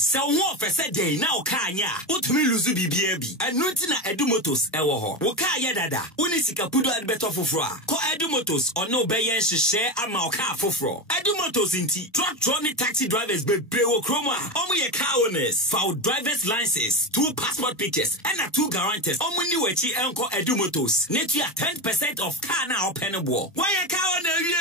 So what for said day now kanya utumi luzu bibia bi enu nti na Edumotos ewo ho wo kaya dada uni sika pudo adbeto foforo ko Edumotos ono beye nhihye ama o ka foforo Edumotos nti truck ni taxi drivers bebe wo kroma omo ye car owners for drivers licenses 2 passport pictures and 2 guarantors omo ni wachi enko Edumotos netu ya 10% of car na openable why ye car owner wie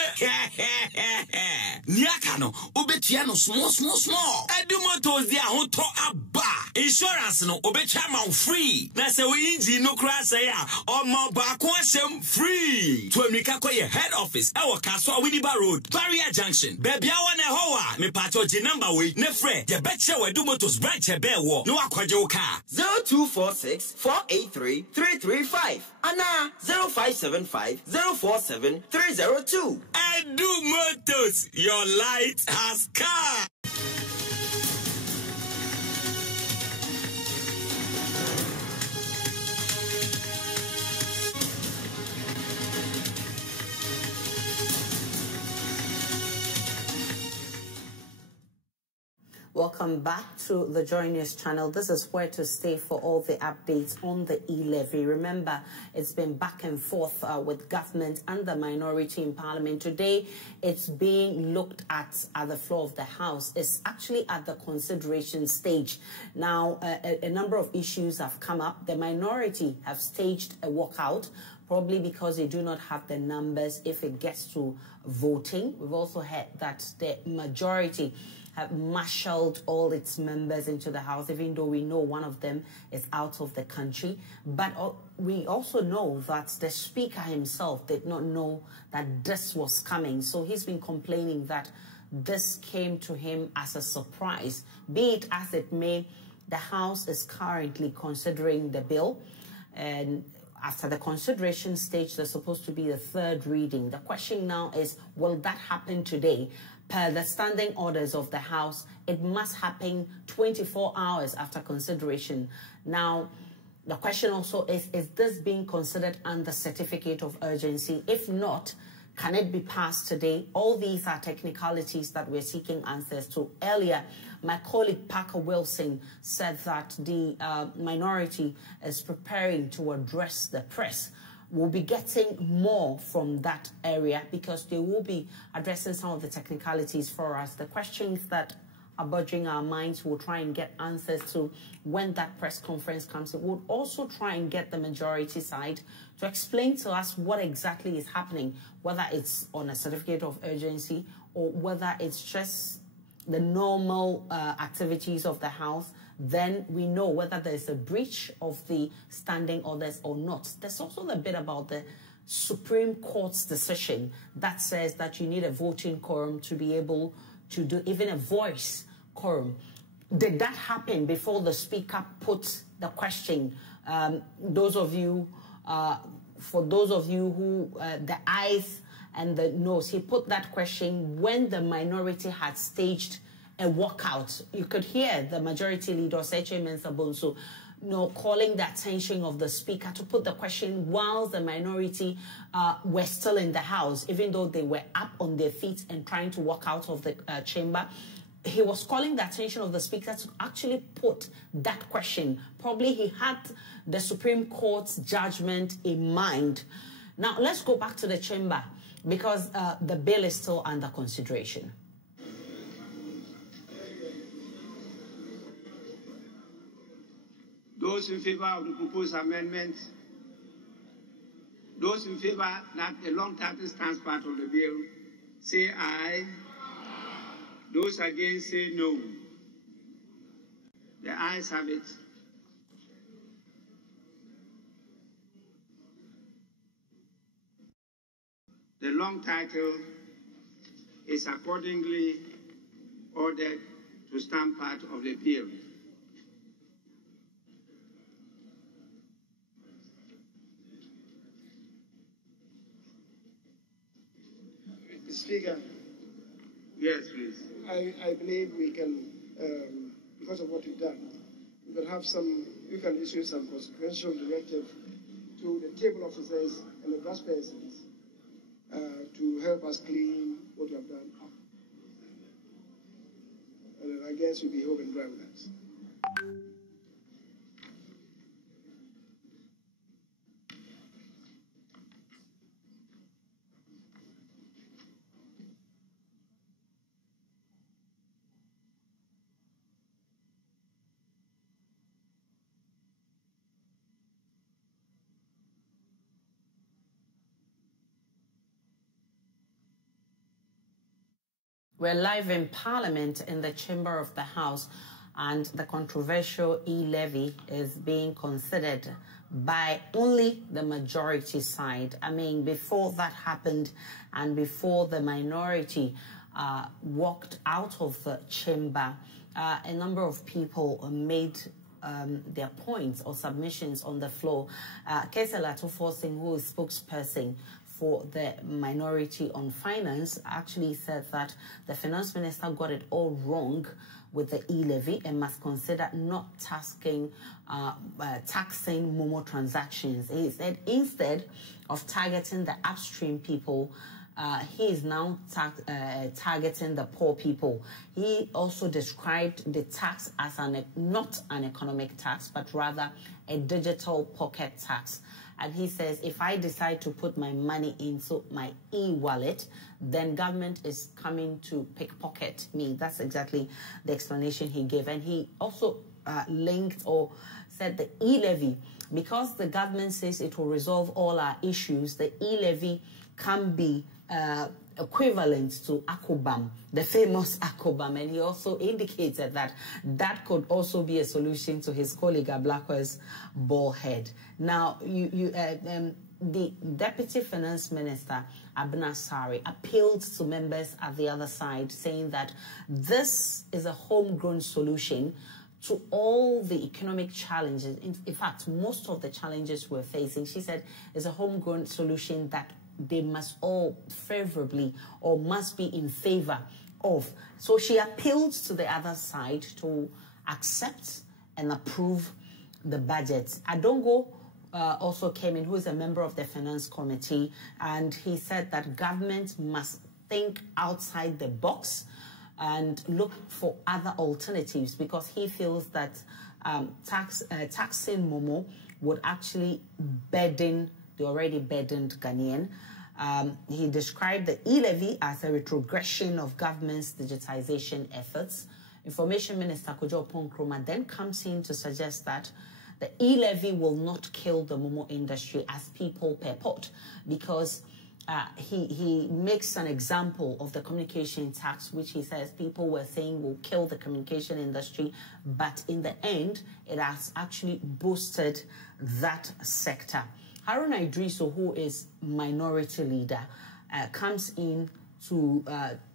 niaka no obetua no small Edumotos dia ho to aba insurance no obecha ma free na se we engine no kra say ya omo ba ko asem free to amika ko ye head office e wo kaso Awiniba road Barrier junction baby awon e ho wa me pato ji number we ne frɛ ye beche we Edumotos branch e be wo no akwaje wo car 0246 483 335 ana 0575 047 302 Edumotos, your light has come. Welcome back to the Joy News channel. This is where to stay for all the updates on the E-levy. Remember, it's been back and forth with government and the minority in parliament. Today, it's being looked at the floor of the House. It's actually at the consideration stage. Now, a number of issues have come up. The minority have staged a walkout, probably because they do not have the numbers if it gets to voting. We've also heard that the majority have marshaled all its members into the House, even though we know one of them is out of the country. But we also know that the Speaker himself did not know that this was coming. So he's been complaining that this came to him as a surprise. Be it as it may, the House is currently considering the bill. And after the consideration stage, there's supposed to be a third reading. The question now is, will that happen today? Per the standing orders of the House, it must happen 24 hours after consideration. Now, the question also is this being considered under certificate of urgency? If not, can it be passed today? All these are technicalities that we're seeking answers to. Earlier, my colleague Parker Wilson said that the minority is preparing to address the press. We'll be getting more from that area because they will be addressing some of the technicalities for us. The questions that are bothering our minds, we'll try and get answers to when that press conference comes. We'll also try and get the majority side to explain to us what exactly is happening, whether it's on a certificate of urgency or whether it's just the normal activities of the House. Then we know whether there's a breach of the standing orders or not. There's also the bit about the Supreme Court's decision that says that you need a voting quorum to be able to do even a voice quorum. Did that happen before the Speaker put the question? For those of you who, the ayes and the noes, he put that question when the minority had staged a walkout. You could hear the majority leader, Seche Mensah-Bonsu, calling the attention of the Speaker to put the question while the minority were still in the House, even though they were up on their feet and trying to walk out of the chamber. He was calling the attention of the Speaker to actually put that question. Probably he had the Supreme Court's judgment in mind. Now, let's go back to the chamber because the bill is still under consideration. Those in favor of the proposed amendment, those in favor that the long title stands part of the bill, say aye. Those against say no. The ayes have it. The long title is accordingly ordered to stand part of the bill. Speaker. Yes, please. I believe we can, because of what we've done, we can issue some consequential directive to the table officers and the vice persons to help us clean what we have done up. And I guess we'll be home and dry with that. We're live in Parliament in the chamber of the House, and the controversial E-levy is being considered by only the majority side. I mean, before that happened and before the minority walked out of the chamber, a number of people made their points or submissions on the floor. Kesela Tofor-Singh, who is spokesperson for the minority on finance, actually said that the finance minister got it all wrong with the E-levy and must consider not taxing Momo transactions. He said instead of targeting the upstream people, he is now targeting the poor people. He also described the tax as not an economic tax, but rather a digital pocket tax. And he says, if I decide to put my money into my e-wallet, then government is coming to pickpocket me. That's exactly the explanation he gave. And he also linked or said the e-levy, because the government says it will resolve all our issues, the e-levy can be equivalent to ACOBAM, the famous ACOBAM. And he also indicated that that could also be a solution to his colleague Ablakwa's bald head. Now, the Deputy Finance Minister, Abna Sari, appealed to members at the other side, saying that this is a homegrown solution to all the economic challenges. In fact, most of the challenges we're facing, she said, is a homegrown solution that they must all favorably or must be in favor of. So she appealed to the other side to accept and approve the budget. Adongo also came in, who is a member of the Finance Committee, and he said that government must think outside the box and look for other alternatives, because he feels that taxing Momo would actually burden the already burdened Ghanaian. He described the e-levy as a retrogression of government's digitization efforts. Information Minister Kojo Ponkroma then comes in to suggest that the e-levy will not kill the Momo industry as people purport, because he makes an example of the communication tax, which he says people were saying will kill the communication industry, but in the end, it has actually boosted that sector. Haruna Idriso, who is minority leader, comes in to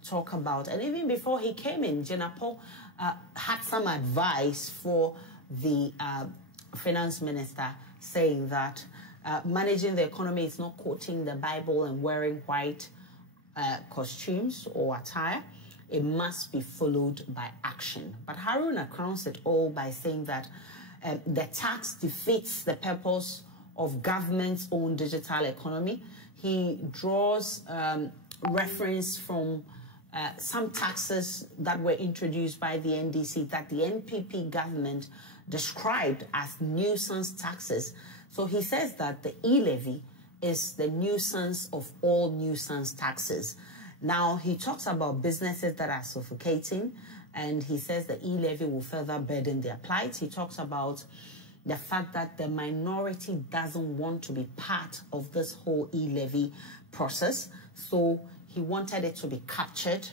talk about, and even before he came in, Jenapo had some advice for the finance minister, saying that managing the economy is not quoting the Bible and wearing white costumes or attire. It must be followed by action. But Haruna crowns it all by saying that the tax defeats the purpose of government's own digital economy. He draws reference from some taxes that were introduced by the NDC that the NPP government described as nuisance taxes. So he says that the e-levy is the nuisance of all nuisance taxes. Now, he talks about businesses that are suffocating, and he says the e-levy will further burden their plight. He talks about the fact that the minority doesn't want to be part of this whole e-levy process. So he wanted it to be captured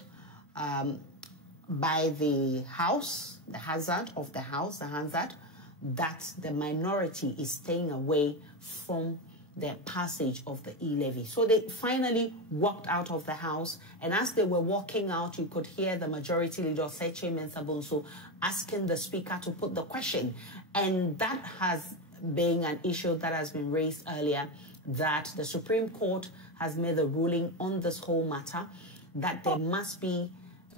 by the House, the hazard of the House, the hazard that the minority is staying away from the passage of the e-levy. So they finally walked out of the House, and as they were walking out, you could hear the majority leader, Seche Mensah-Bonsu, asking the Speaker to put the question. And that has been an issue that has been raised earlier, that the Supreme Court has made a ruling on this whole matter, that there must be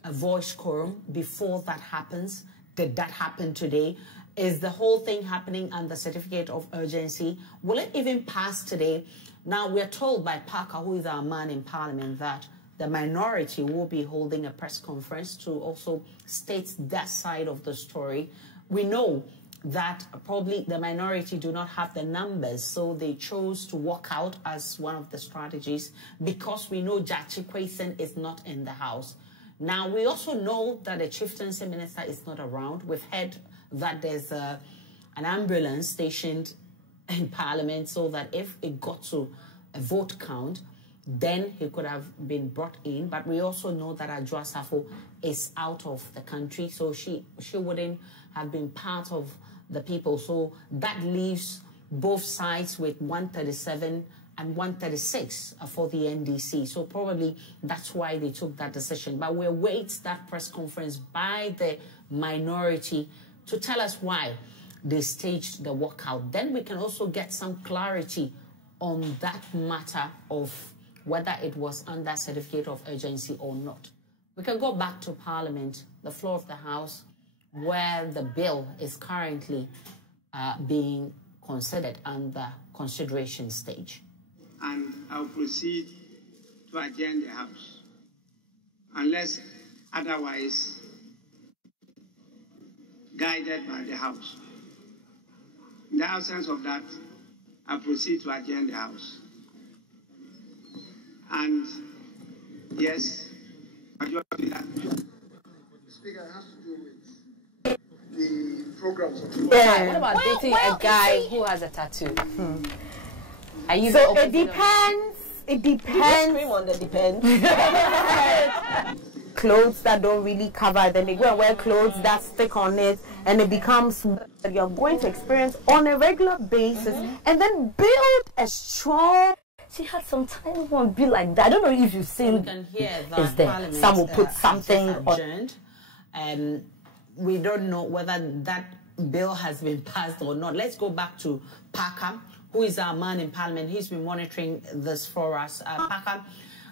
a voice quorum before that happens. Did that happen today? Is the whole thing happening under certificate of urgency? Will it even pass today? Now, we're told by Parker, who is our man in Parliament, that the minority will be holding a press conference to also state that side of the story. We know that probably the minority do not have the numbers, so they chose to walk out as one of the strategies, because we know Jachi Kwesen is not in the House. Now, we also know that the chieftaincy minister is not around. We've heard that there's an ambulance stationed in Parliament, so that if it got to a vote count, then he could have been brought in. But we also know that Adjoa Safo is out of the country, so she wouldn't have been part of the people. So that leaves both sides with 137 and 136 for the NDC. So probably that's why they took that decision. But we'll wait that press conference by the minority to tell us why they staged the walkout. Then we can also get some clarity on that matter of whether it was under certificate of urgency or not. We can go back to Parliament, the floor of the House, where the bill is currently being considered under consideration stage. And I'll proceed to adjourn the House, unless otherwise guided by the House. In the absence of that, I proceed to adjourn the House. And yes, majority that. Speaker, it has to do with the programs of the Yeah. What about dating a guy who has a tattoo? Are you so it depends. It depends. Scream on the depends. Clothes that don't really cover, then they go and wear clothes that stick on it, and it becomes that you're going to experience on a regular basis, and then build a strong. She had some time one be like that. I don't know if you've seen. We can hear that Parliament, some will put something adjourned. We don't know whether that bill has been passed or not. Let's go back to Parker, who is our man in Parliament. He's been monitoring this for us. Parker,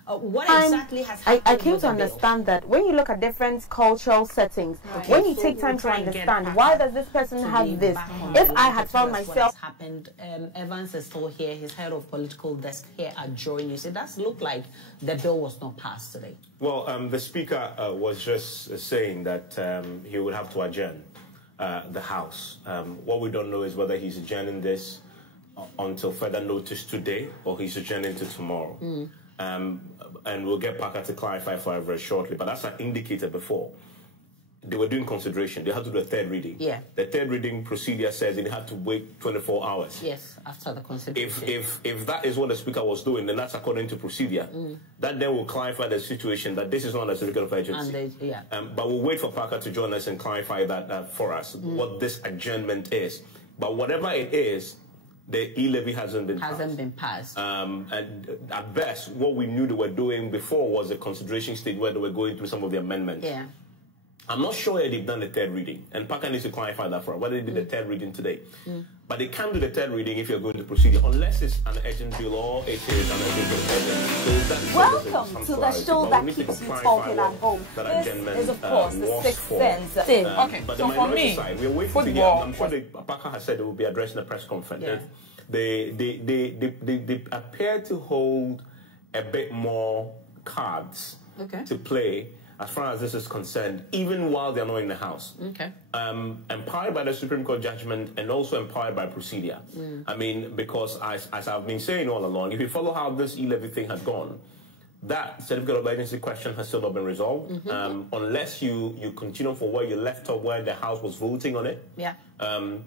what exactly has happened? I came to understand that when you look at different cultural settings, when you take time to understand why does this person have this, if I had found myself happened, Evans is still here. He's head of political desk here at Joy News. It does look like the bill was not passed today. Well, the Speaker was just saying that he would have to adjourn the House. What we don't know is whether he's adjourning this until further notice today or he's adjourning to tomorrow. And we'll get Parker to clarify for us very shortly. But as I indicated before, they were doing consideration. They had to do a third reading. Yeah. The third reading procedure says they had to wait 24 hours. Yes, after the consideration. If that is what the Speaker was doing, then that's according to procedure. That then will clarify the situation that this is not a certificate of urgency. But we'll wait for Parker to join us and clarify that for us, what this adjournment is. But whatever it is, the E-levy hasn't been passed. And at best, what we knew they were doing before was a consideration stage where they were going through some of the amendments. Yeah. I'm not sure they've done the third reading, and Parker needs to clarify that for us, whether they did the third reading today. But they can't do the third reading if you're going to procedure, unless it's an urgent bill or it is an urgent bill. Welcome to the show that keeps you talking at home. This is, of course, the Sixth Sense. Okay, but so for me, side, we're waiting to hear. I'm sure Parker has said they will be addressing the press conference. Yeah. They appear to hold a bit more cards to play as far as this is concerned, even while they're not in the House. Empowered by the Supreme Court judgment and also empowered by procedure. I mean, because as I've been saying all along, if you follow how this E-levy thing has gone, that certificate of urgency question has still not been resolved, unless you continue for where you left off, where the House was voting on it. Yeah. I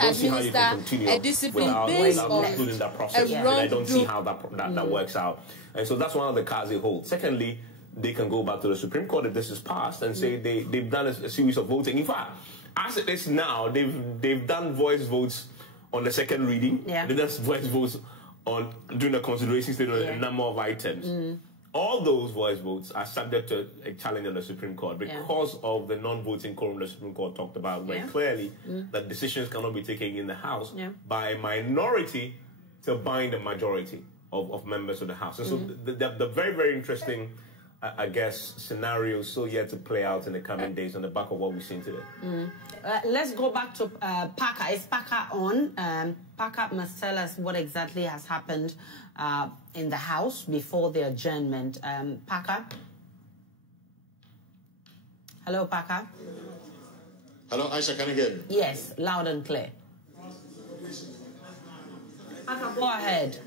don't see how you can continue without including that process. And I don't see how that works out. And so that's one of the cards they hold. Secondly, they can go back to the Supreme Court if this is passed and say they've done a series of voting. In fact, as it is now, they've done voice votes on the second reading. They've done voice votes on during the consideration stage on a number of items. All those voice votes are subject to a challenge in the Supreme Court because of the non-voting quorum the Supreme Court talked about very clearly that decisions cannot be taken in the House by a minority to bind a majority of members of the House. And so the very, very interesting I guess, scenarios still yet to play out in the coming days on the back of what we've seen today. Let's go back to Parker. Is Parker on? Parker must tell us what exactly has happened in the House before the adjournment. Parker? Hello, Parker? Hello, Aisha, can you hear me? Yes, loud and clear. Parker, go ahead.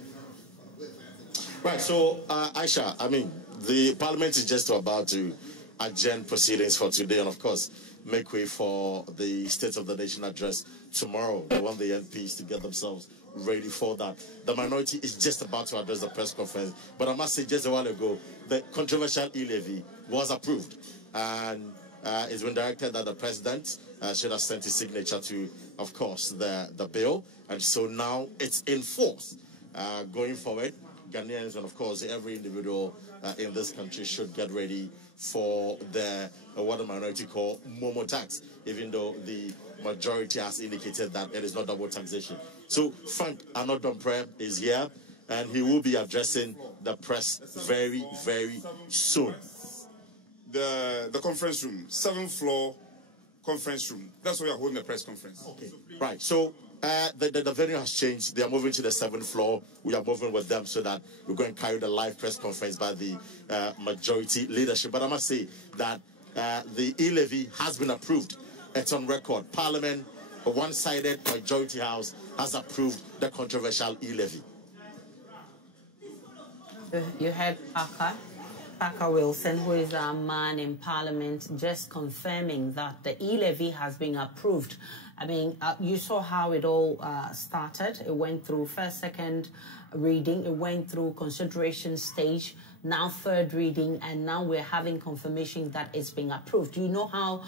Right, so, Aisha, I mean, the Parliament is just about to adjourn proceedings for today and, of course, make way for the State of the Nation address tomorrow. They want the MPs to get themselves ready for that. The minority is just about to address the press conference. But I must say, just a while ago, the controversial E-levy was approved. And it's been directed that the President should have sent his signature to, of course, the bill. And so now it's in force. Going forward, Ghanaians and, of course, every individual in this country should get ready for the what the minority call Momo tax, even though the majority has indicated that it is not double taxation. So Frank Anodomprem is here, and he will be addressing the press very, very soon. The conference room, 7th floor conference room. That's where we are holding the press conference. Okay. Right. So The venue has changed. They are moving to the 7th floor. We are moving with them so that we're going to carry the live press conference by the majority leadership. But I must say that the E-levy has been approved. It's on record. Parliament, a one-sided majority house, has approved the controversial E-levy. You heard Parker Wilson, who is our man in Parliament, just confirming that the E-levy has been approved. I mean, you saw how it all started. It went through first, second reading. It went through consideration stage, now third reading, and now we're having confirmation that it's been approved. You know how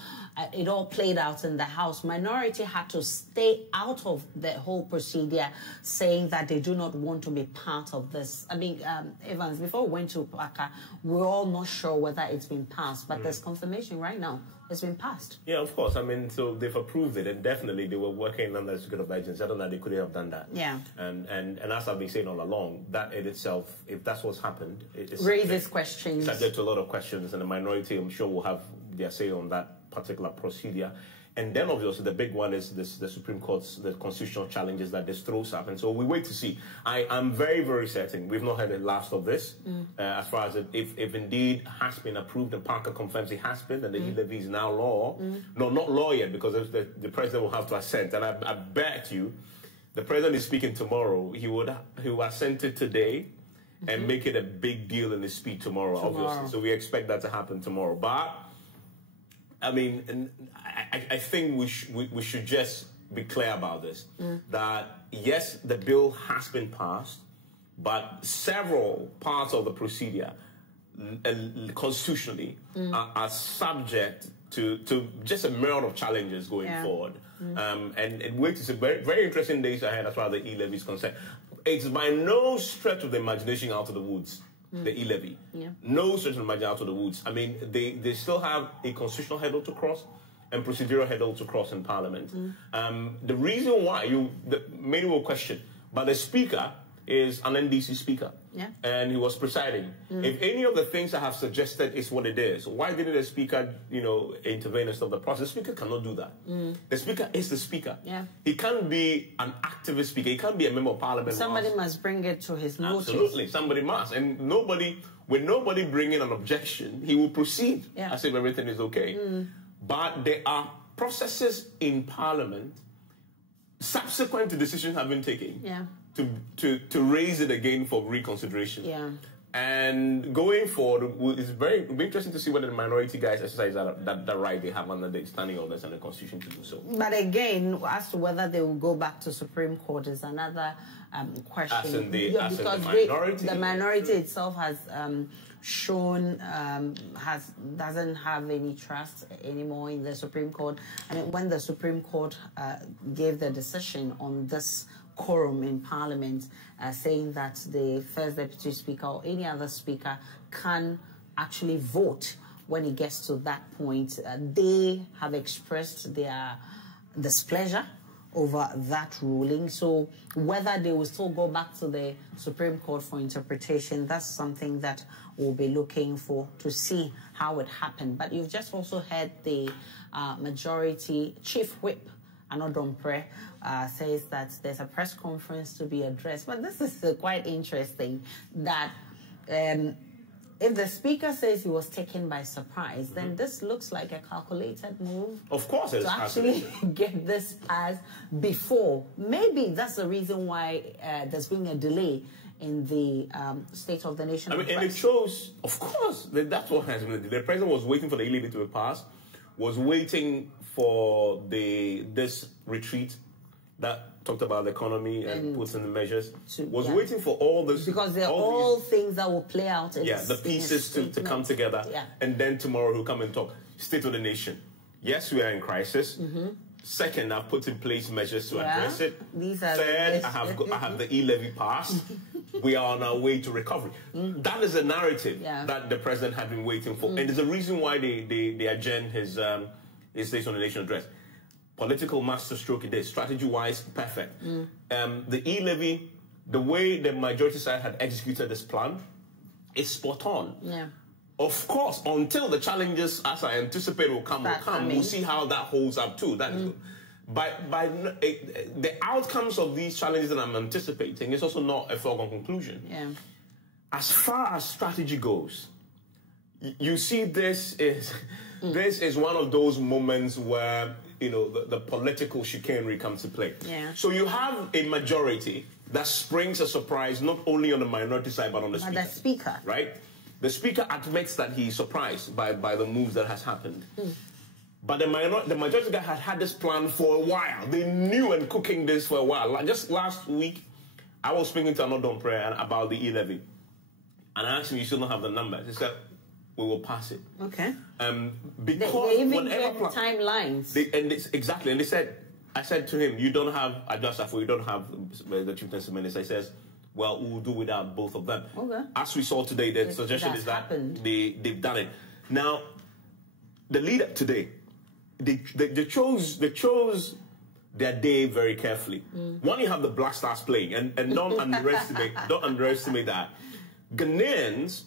it all played out in the House. Minority had to stay out of the whole procedure, saying that they do not want to be part of this. I mean, Evans, before we went to Parker, we're all not sure whether it's been passed, but there's confirmation right now. It's been passed. Yeah, of course. I mean, so they've approved it, and definitely they were working under the Secretary of Agency. I don't know, they couldn't have done that. Yeah. And as I've been saying all along, that in itself, if that's what's happened, it's raises questions. Subject to a lot of questions, and the minority, I'm sure, will have their say on that particular procedure. And then, obviously, the big one is the Supreme Court's, the constitutional challenges that this throws up. And so we wait to see. I'm very, very certain we've not heard the last of this, as far as if indeed has been approved, and Parker confirms it has been, and the E-levy is now law. No, not law yet, because the president will have to assent. And I bet you, the president is speaking tomorrow. He will assent it today and make it a big deal in his speech tomorrow, obviously. So we expect that to happen tomorrow. But I mean, I think we should just be clear about this, that yes, the bill has been passed, but several parts of the procedure constitutionally are subject to just a myriad of challenges going forward. And wait to see, very, very interesting days ahead as far as the E-levy is concerned. It's by no stretch of the imagination out of the woods. The E-levy. No stretch of the imagination out of the woods. I mean, they still have a constitutional hurdle to cross and procedural hurdle to cross in Parliament. The reason why, many will question, but the Speaker is an NDC Speaker. And he was presiding. If any of the things I have suggested is what it is, why didn't the Speaker, intervene and stop the process? The Speaker cannot do that. The Speaker is the Speaker. He can't be an activist Speaker. He can't be a member of Parliament. Somebody must bring it to his notice. Absolutely, somebody must. And with nobody bringing an objection, he will proceed as if everything is okay. But there are processes in Parliament subsequent to decisions have been taken. To raise it again for reconsideration. And going forward, it'll be interesting to see whether the minority guys exercise that right they have under the standing orders and the Constitution to do so. But again, as to whether they will go back to Supreme Court is another question. As in the minority. The minority itself has shown doesn't have any trust anymore in the Supreme Court. I mean, when the Supreme Court gave the decision on this quorum in Parliament, saying that the First Deputy Speaker or any other Speaker can actually vote when it gets to that point, they have expressed their displeasure over that ruling. So whether they will still go back to the Supreme Court for interpretation, that's something that we'll be looking for to see how it happened. But you've just also heard the majority Chief Whip, Anodompre, says that there's a press conference to be addressed. But this is quite interesting that if the Speaker says he was taken by surprise, then this looks like a calculated move. Of course it's to actually get this passed before. Maybe that's the reason why there's been a delay in the State of the Nation. I mean, and it shows, of course, that's what has been. The President was waiting for the E-levy to be passed, was waiting for this retreat that talked about the economy and puts in the measures, was waiting for all this. Because they're all things that will play out in the pieces to come together. And then tomorrow he'll come and talk. State of the Nation. Yes, we are in crisis. Second, I've put in place measures to address it. Third, I have the E-levy passed. We are on our way to recovery. That is a narrative that the President had been waiting for. And there's a reason why they adjourned his State of the Nation address. Political masterstroke it is. Strategy-wise, perfect. The E-levy, the way the majority side had executed this plan, is spot on. Of course, until the challenges, as I anticipate, will come. We'll see how that holds up too. That is good. the outcomes of these challenges that I'm anticipating is also not a foregone conclusion. Yeah. As far as strategy goes, you see this is one of those moments where, you know, the political chicanery comes to play. Yeah. So you have a majority that springs a surprise not only on the minority side but on the speaker. The speaker. Right? The speaker admits that he's surprised by the moves that has happened. But the majority guy had this plan for a while. They knew and cooking this for a while. Like just last week, I was speaking to another prayer about the E-levy. And I asked him, you still don't have the numbers. He said, we will pass it. Okay. Because they even gave timelines. Exactly. And I said to him, you don't have Adjustafo, you don't have the chieftaincy minister. He says, well, we'll do without both of them. Okay. As we saw today, the suggestion is that they've done it. Now, the leader today, they chose their day very carefully. One, you have the Black Stars playing, and don't underestimate that. Ghanaians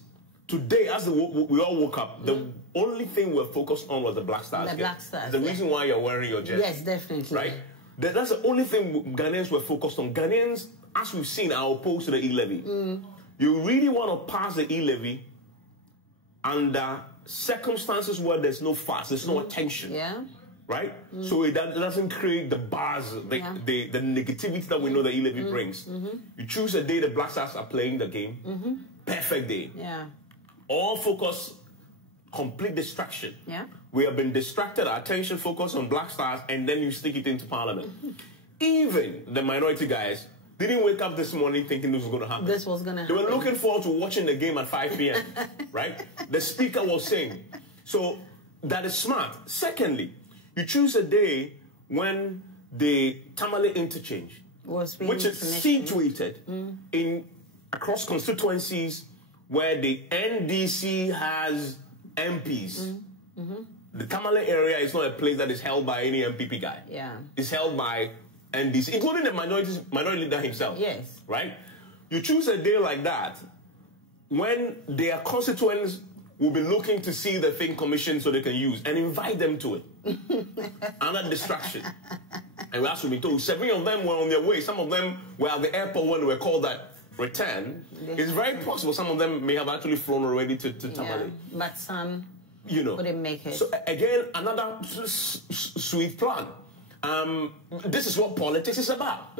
today, as we all woke up, the only thing we're focused on was the Black Stars. The Black Stars. The reason why you're wearing your jersey. Yes, definitely. Right? That's the only thing Ghanaians were focused on. Ghanaians, as we've seen, are opposed to the E-levy. You really want to pass the E-levy under circumstances where there's no fuss, there's no attention. Yeah. Right? So it doesn't create the buzz, the negativity that we know the E-levy brings. You choose a day the Black Stars are playing the game. Perfect day. Yeah. All focus, complete distraction. Yeah. We have been distracted, our attention focused on Black Stars, and then you stick it into Parliament. Even the minority guys didn't wake up this morning thinking this was going to happen. This was going to happen. They were looking forward to watching the game at 5 p.m., right? The speaker was saying. So that is smart. Secondly, you choose a day when the Tamale interchange, which is situated across constituencies where the NDC has MPs. The Tamale area is not a place that is held by any MPP guy. Yeah. It's held by NDC, including the minority leader himself. Yes. Right? You choose a day like that when their constituents will be looking to see the thing commissioned so they can use and invite them to it. Another distraction. And as we've been told, 7 of them were on their way. Some of them were at the airport when they were called that return. It's very possible some of them may have actually flown already to Tamale. But some couldn't make it. So again, another sweet plan. This is what politics is about.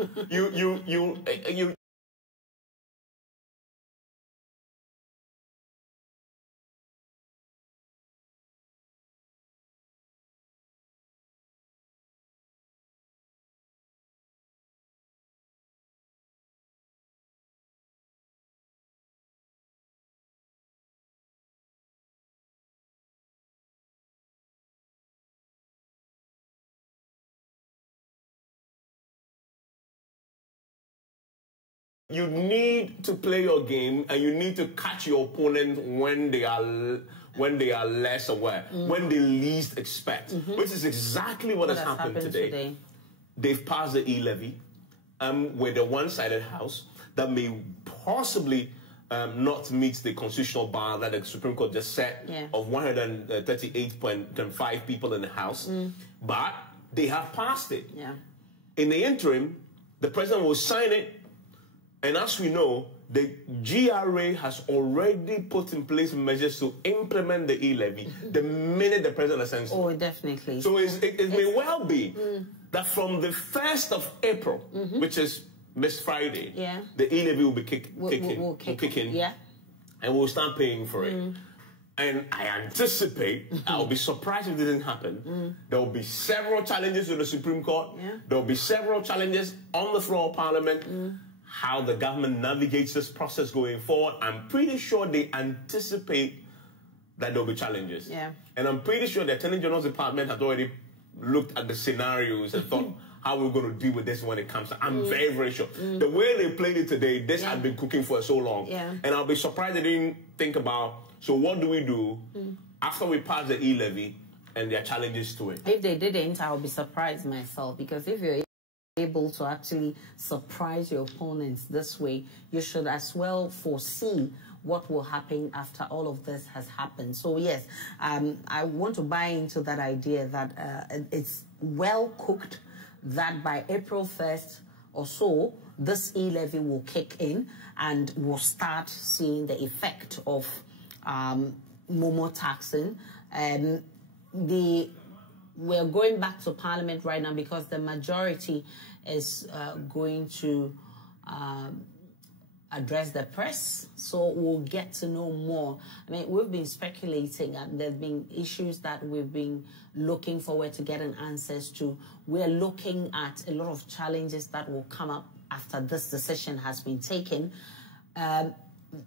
You need to play your game, and you need to catch your opponent when they are less aware, when they least expect, which is exactly what has happened today. They've passed the E-levy with a one-sided house that may possibly not meet the constitutional bar that the Supreme Court just set of 138.5 people in the House, but they have passed it. Yeah. In the interim, the president will sign it. And as we know, the GRA has already put in place measures to implement the E-levy the minute the president ascends. Oh, definitely. So it may well be that from the 1st of April, which is this Friday, the E-levy will be kick in. Yeah. And we'll start paying for it. And I anticipate, I'll be surprised if it didn't happen. There will be several challenges to the Supreme Court. There will be several challenges on the floor of Parliament. How the government navigates this process going forward, I'm pretty sure they anticipate that there will be challenges. Yeah. And I'm pretty sure the Attorney General's Department has already looked at the scenarios and thought how we're going to deal with this when it comes to. I'm very, very sure. The way they played it today, this had been cooking for so long. Yeah. And I'll be surprised they didn't think about, so what do we do after we pass the E-levy and there are challenges to it? If they didn't, I'll be surprised myself, because if you're able to actually surprise your opponents this way, you should as well foresee what will happen after all of this has happened. So yes, I want to buy into that idea that it's well cooked, that by April 1st or so, this e-levy will kick in and we'll start seeing the effect of Momo taxing. We're going back to Parliament right now because the majority is going to address the press, so we'll get to know more. I mean, we've been speculating, and there's been issues that we've been looking forward to getting answers to. We're looking at a lot of challenges that will come up after this decision has been taken.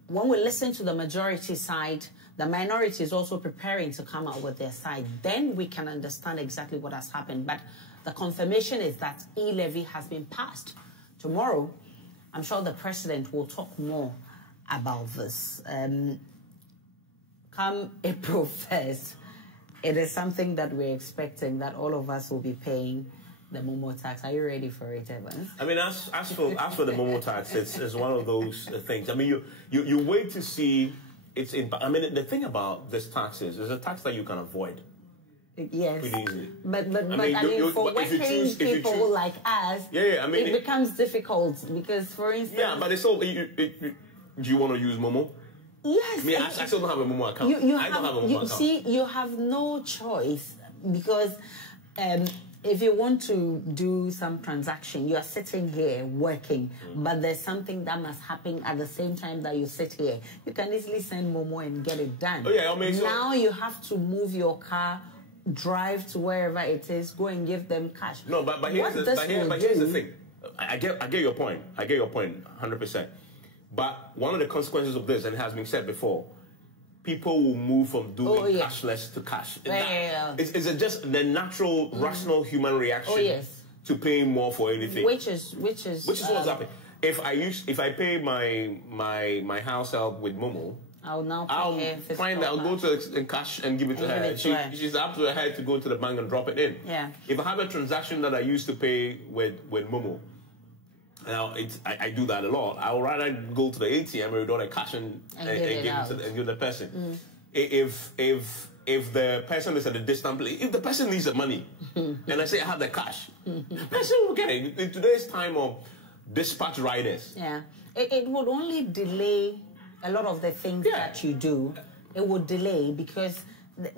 When we listen to the majority side, the minority is also preparing to come out with their side. Then we can understand exactly what has happened. But the confirmation is that e-levy has been passed. Tomorrow, I'm sure the president will talk more about this. Come April 1st, it is something that we're expecting that all of us will be paying the Momo tax. Are you ready for it, Evans? I mean, as for the Momo tax, it's one of those things. I mean, you wait to see its impact. I mean, the thing about this tax is it's a tax that you can avoid. Yes. Pretty easily. But I mean, for working people like us, I mean, it becomes difficult because, for instance... Yeah, but it's all... do you want to use Momo? Yes. I mean, I still don't have a Momo account. I don't have a Momo account. See, you have no choice because if you want to do some transaction, you are sitting here working, but there's something that must happen at the same time that you sit here. You can easily send Momo and get it done. Oh, yeah, I mean, now you have to move your car, drive to wherever it is, go and give them cash. No, but here's the thing. I get your point. I get your point 100%. But one of the consequences of this, and it has been said before, people will move from doing cashless to cash. Is it just the natural, rational human reaction to paying more for anything? Which is what's happening. If I pay my house help with Momo, I'll go to cash and give it to her. She's up to her head to go to the bank and drop it in. Yeah. If I have a transaction that I used to pay with Momo, now I do that a lot. I would rather go to the ATM and withdraw the cash and give the person. If the person is at a distant place, if the person needs the money, and I say I have the cash, the person will get it. In today's time of dispatch riders, it would only delay a lot of the things that you do. It would delay because,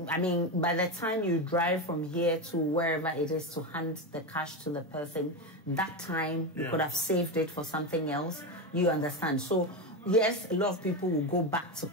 I mean, by the time you drive from here to wherever it is to hand the cash to the person, that time you could have saved it for something else. You understand? So, yes, a lot of people will go back to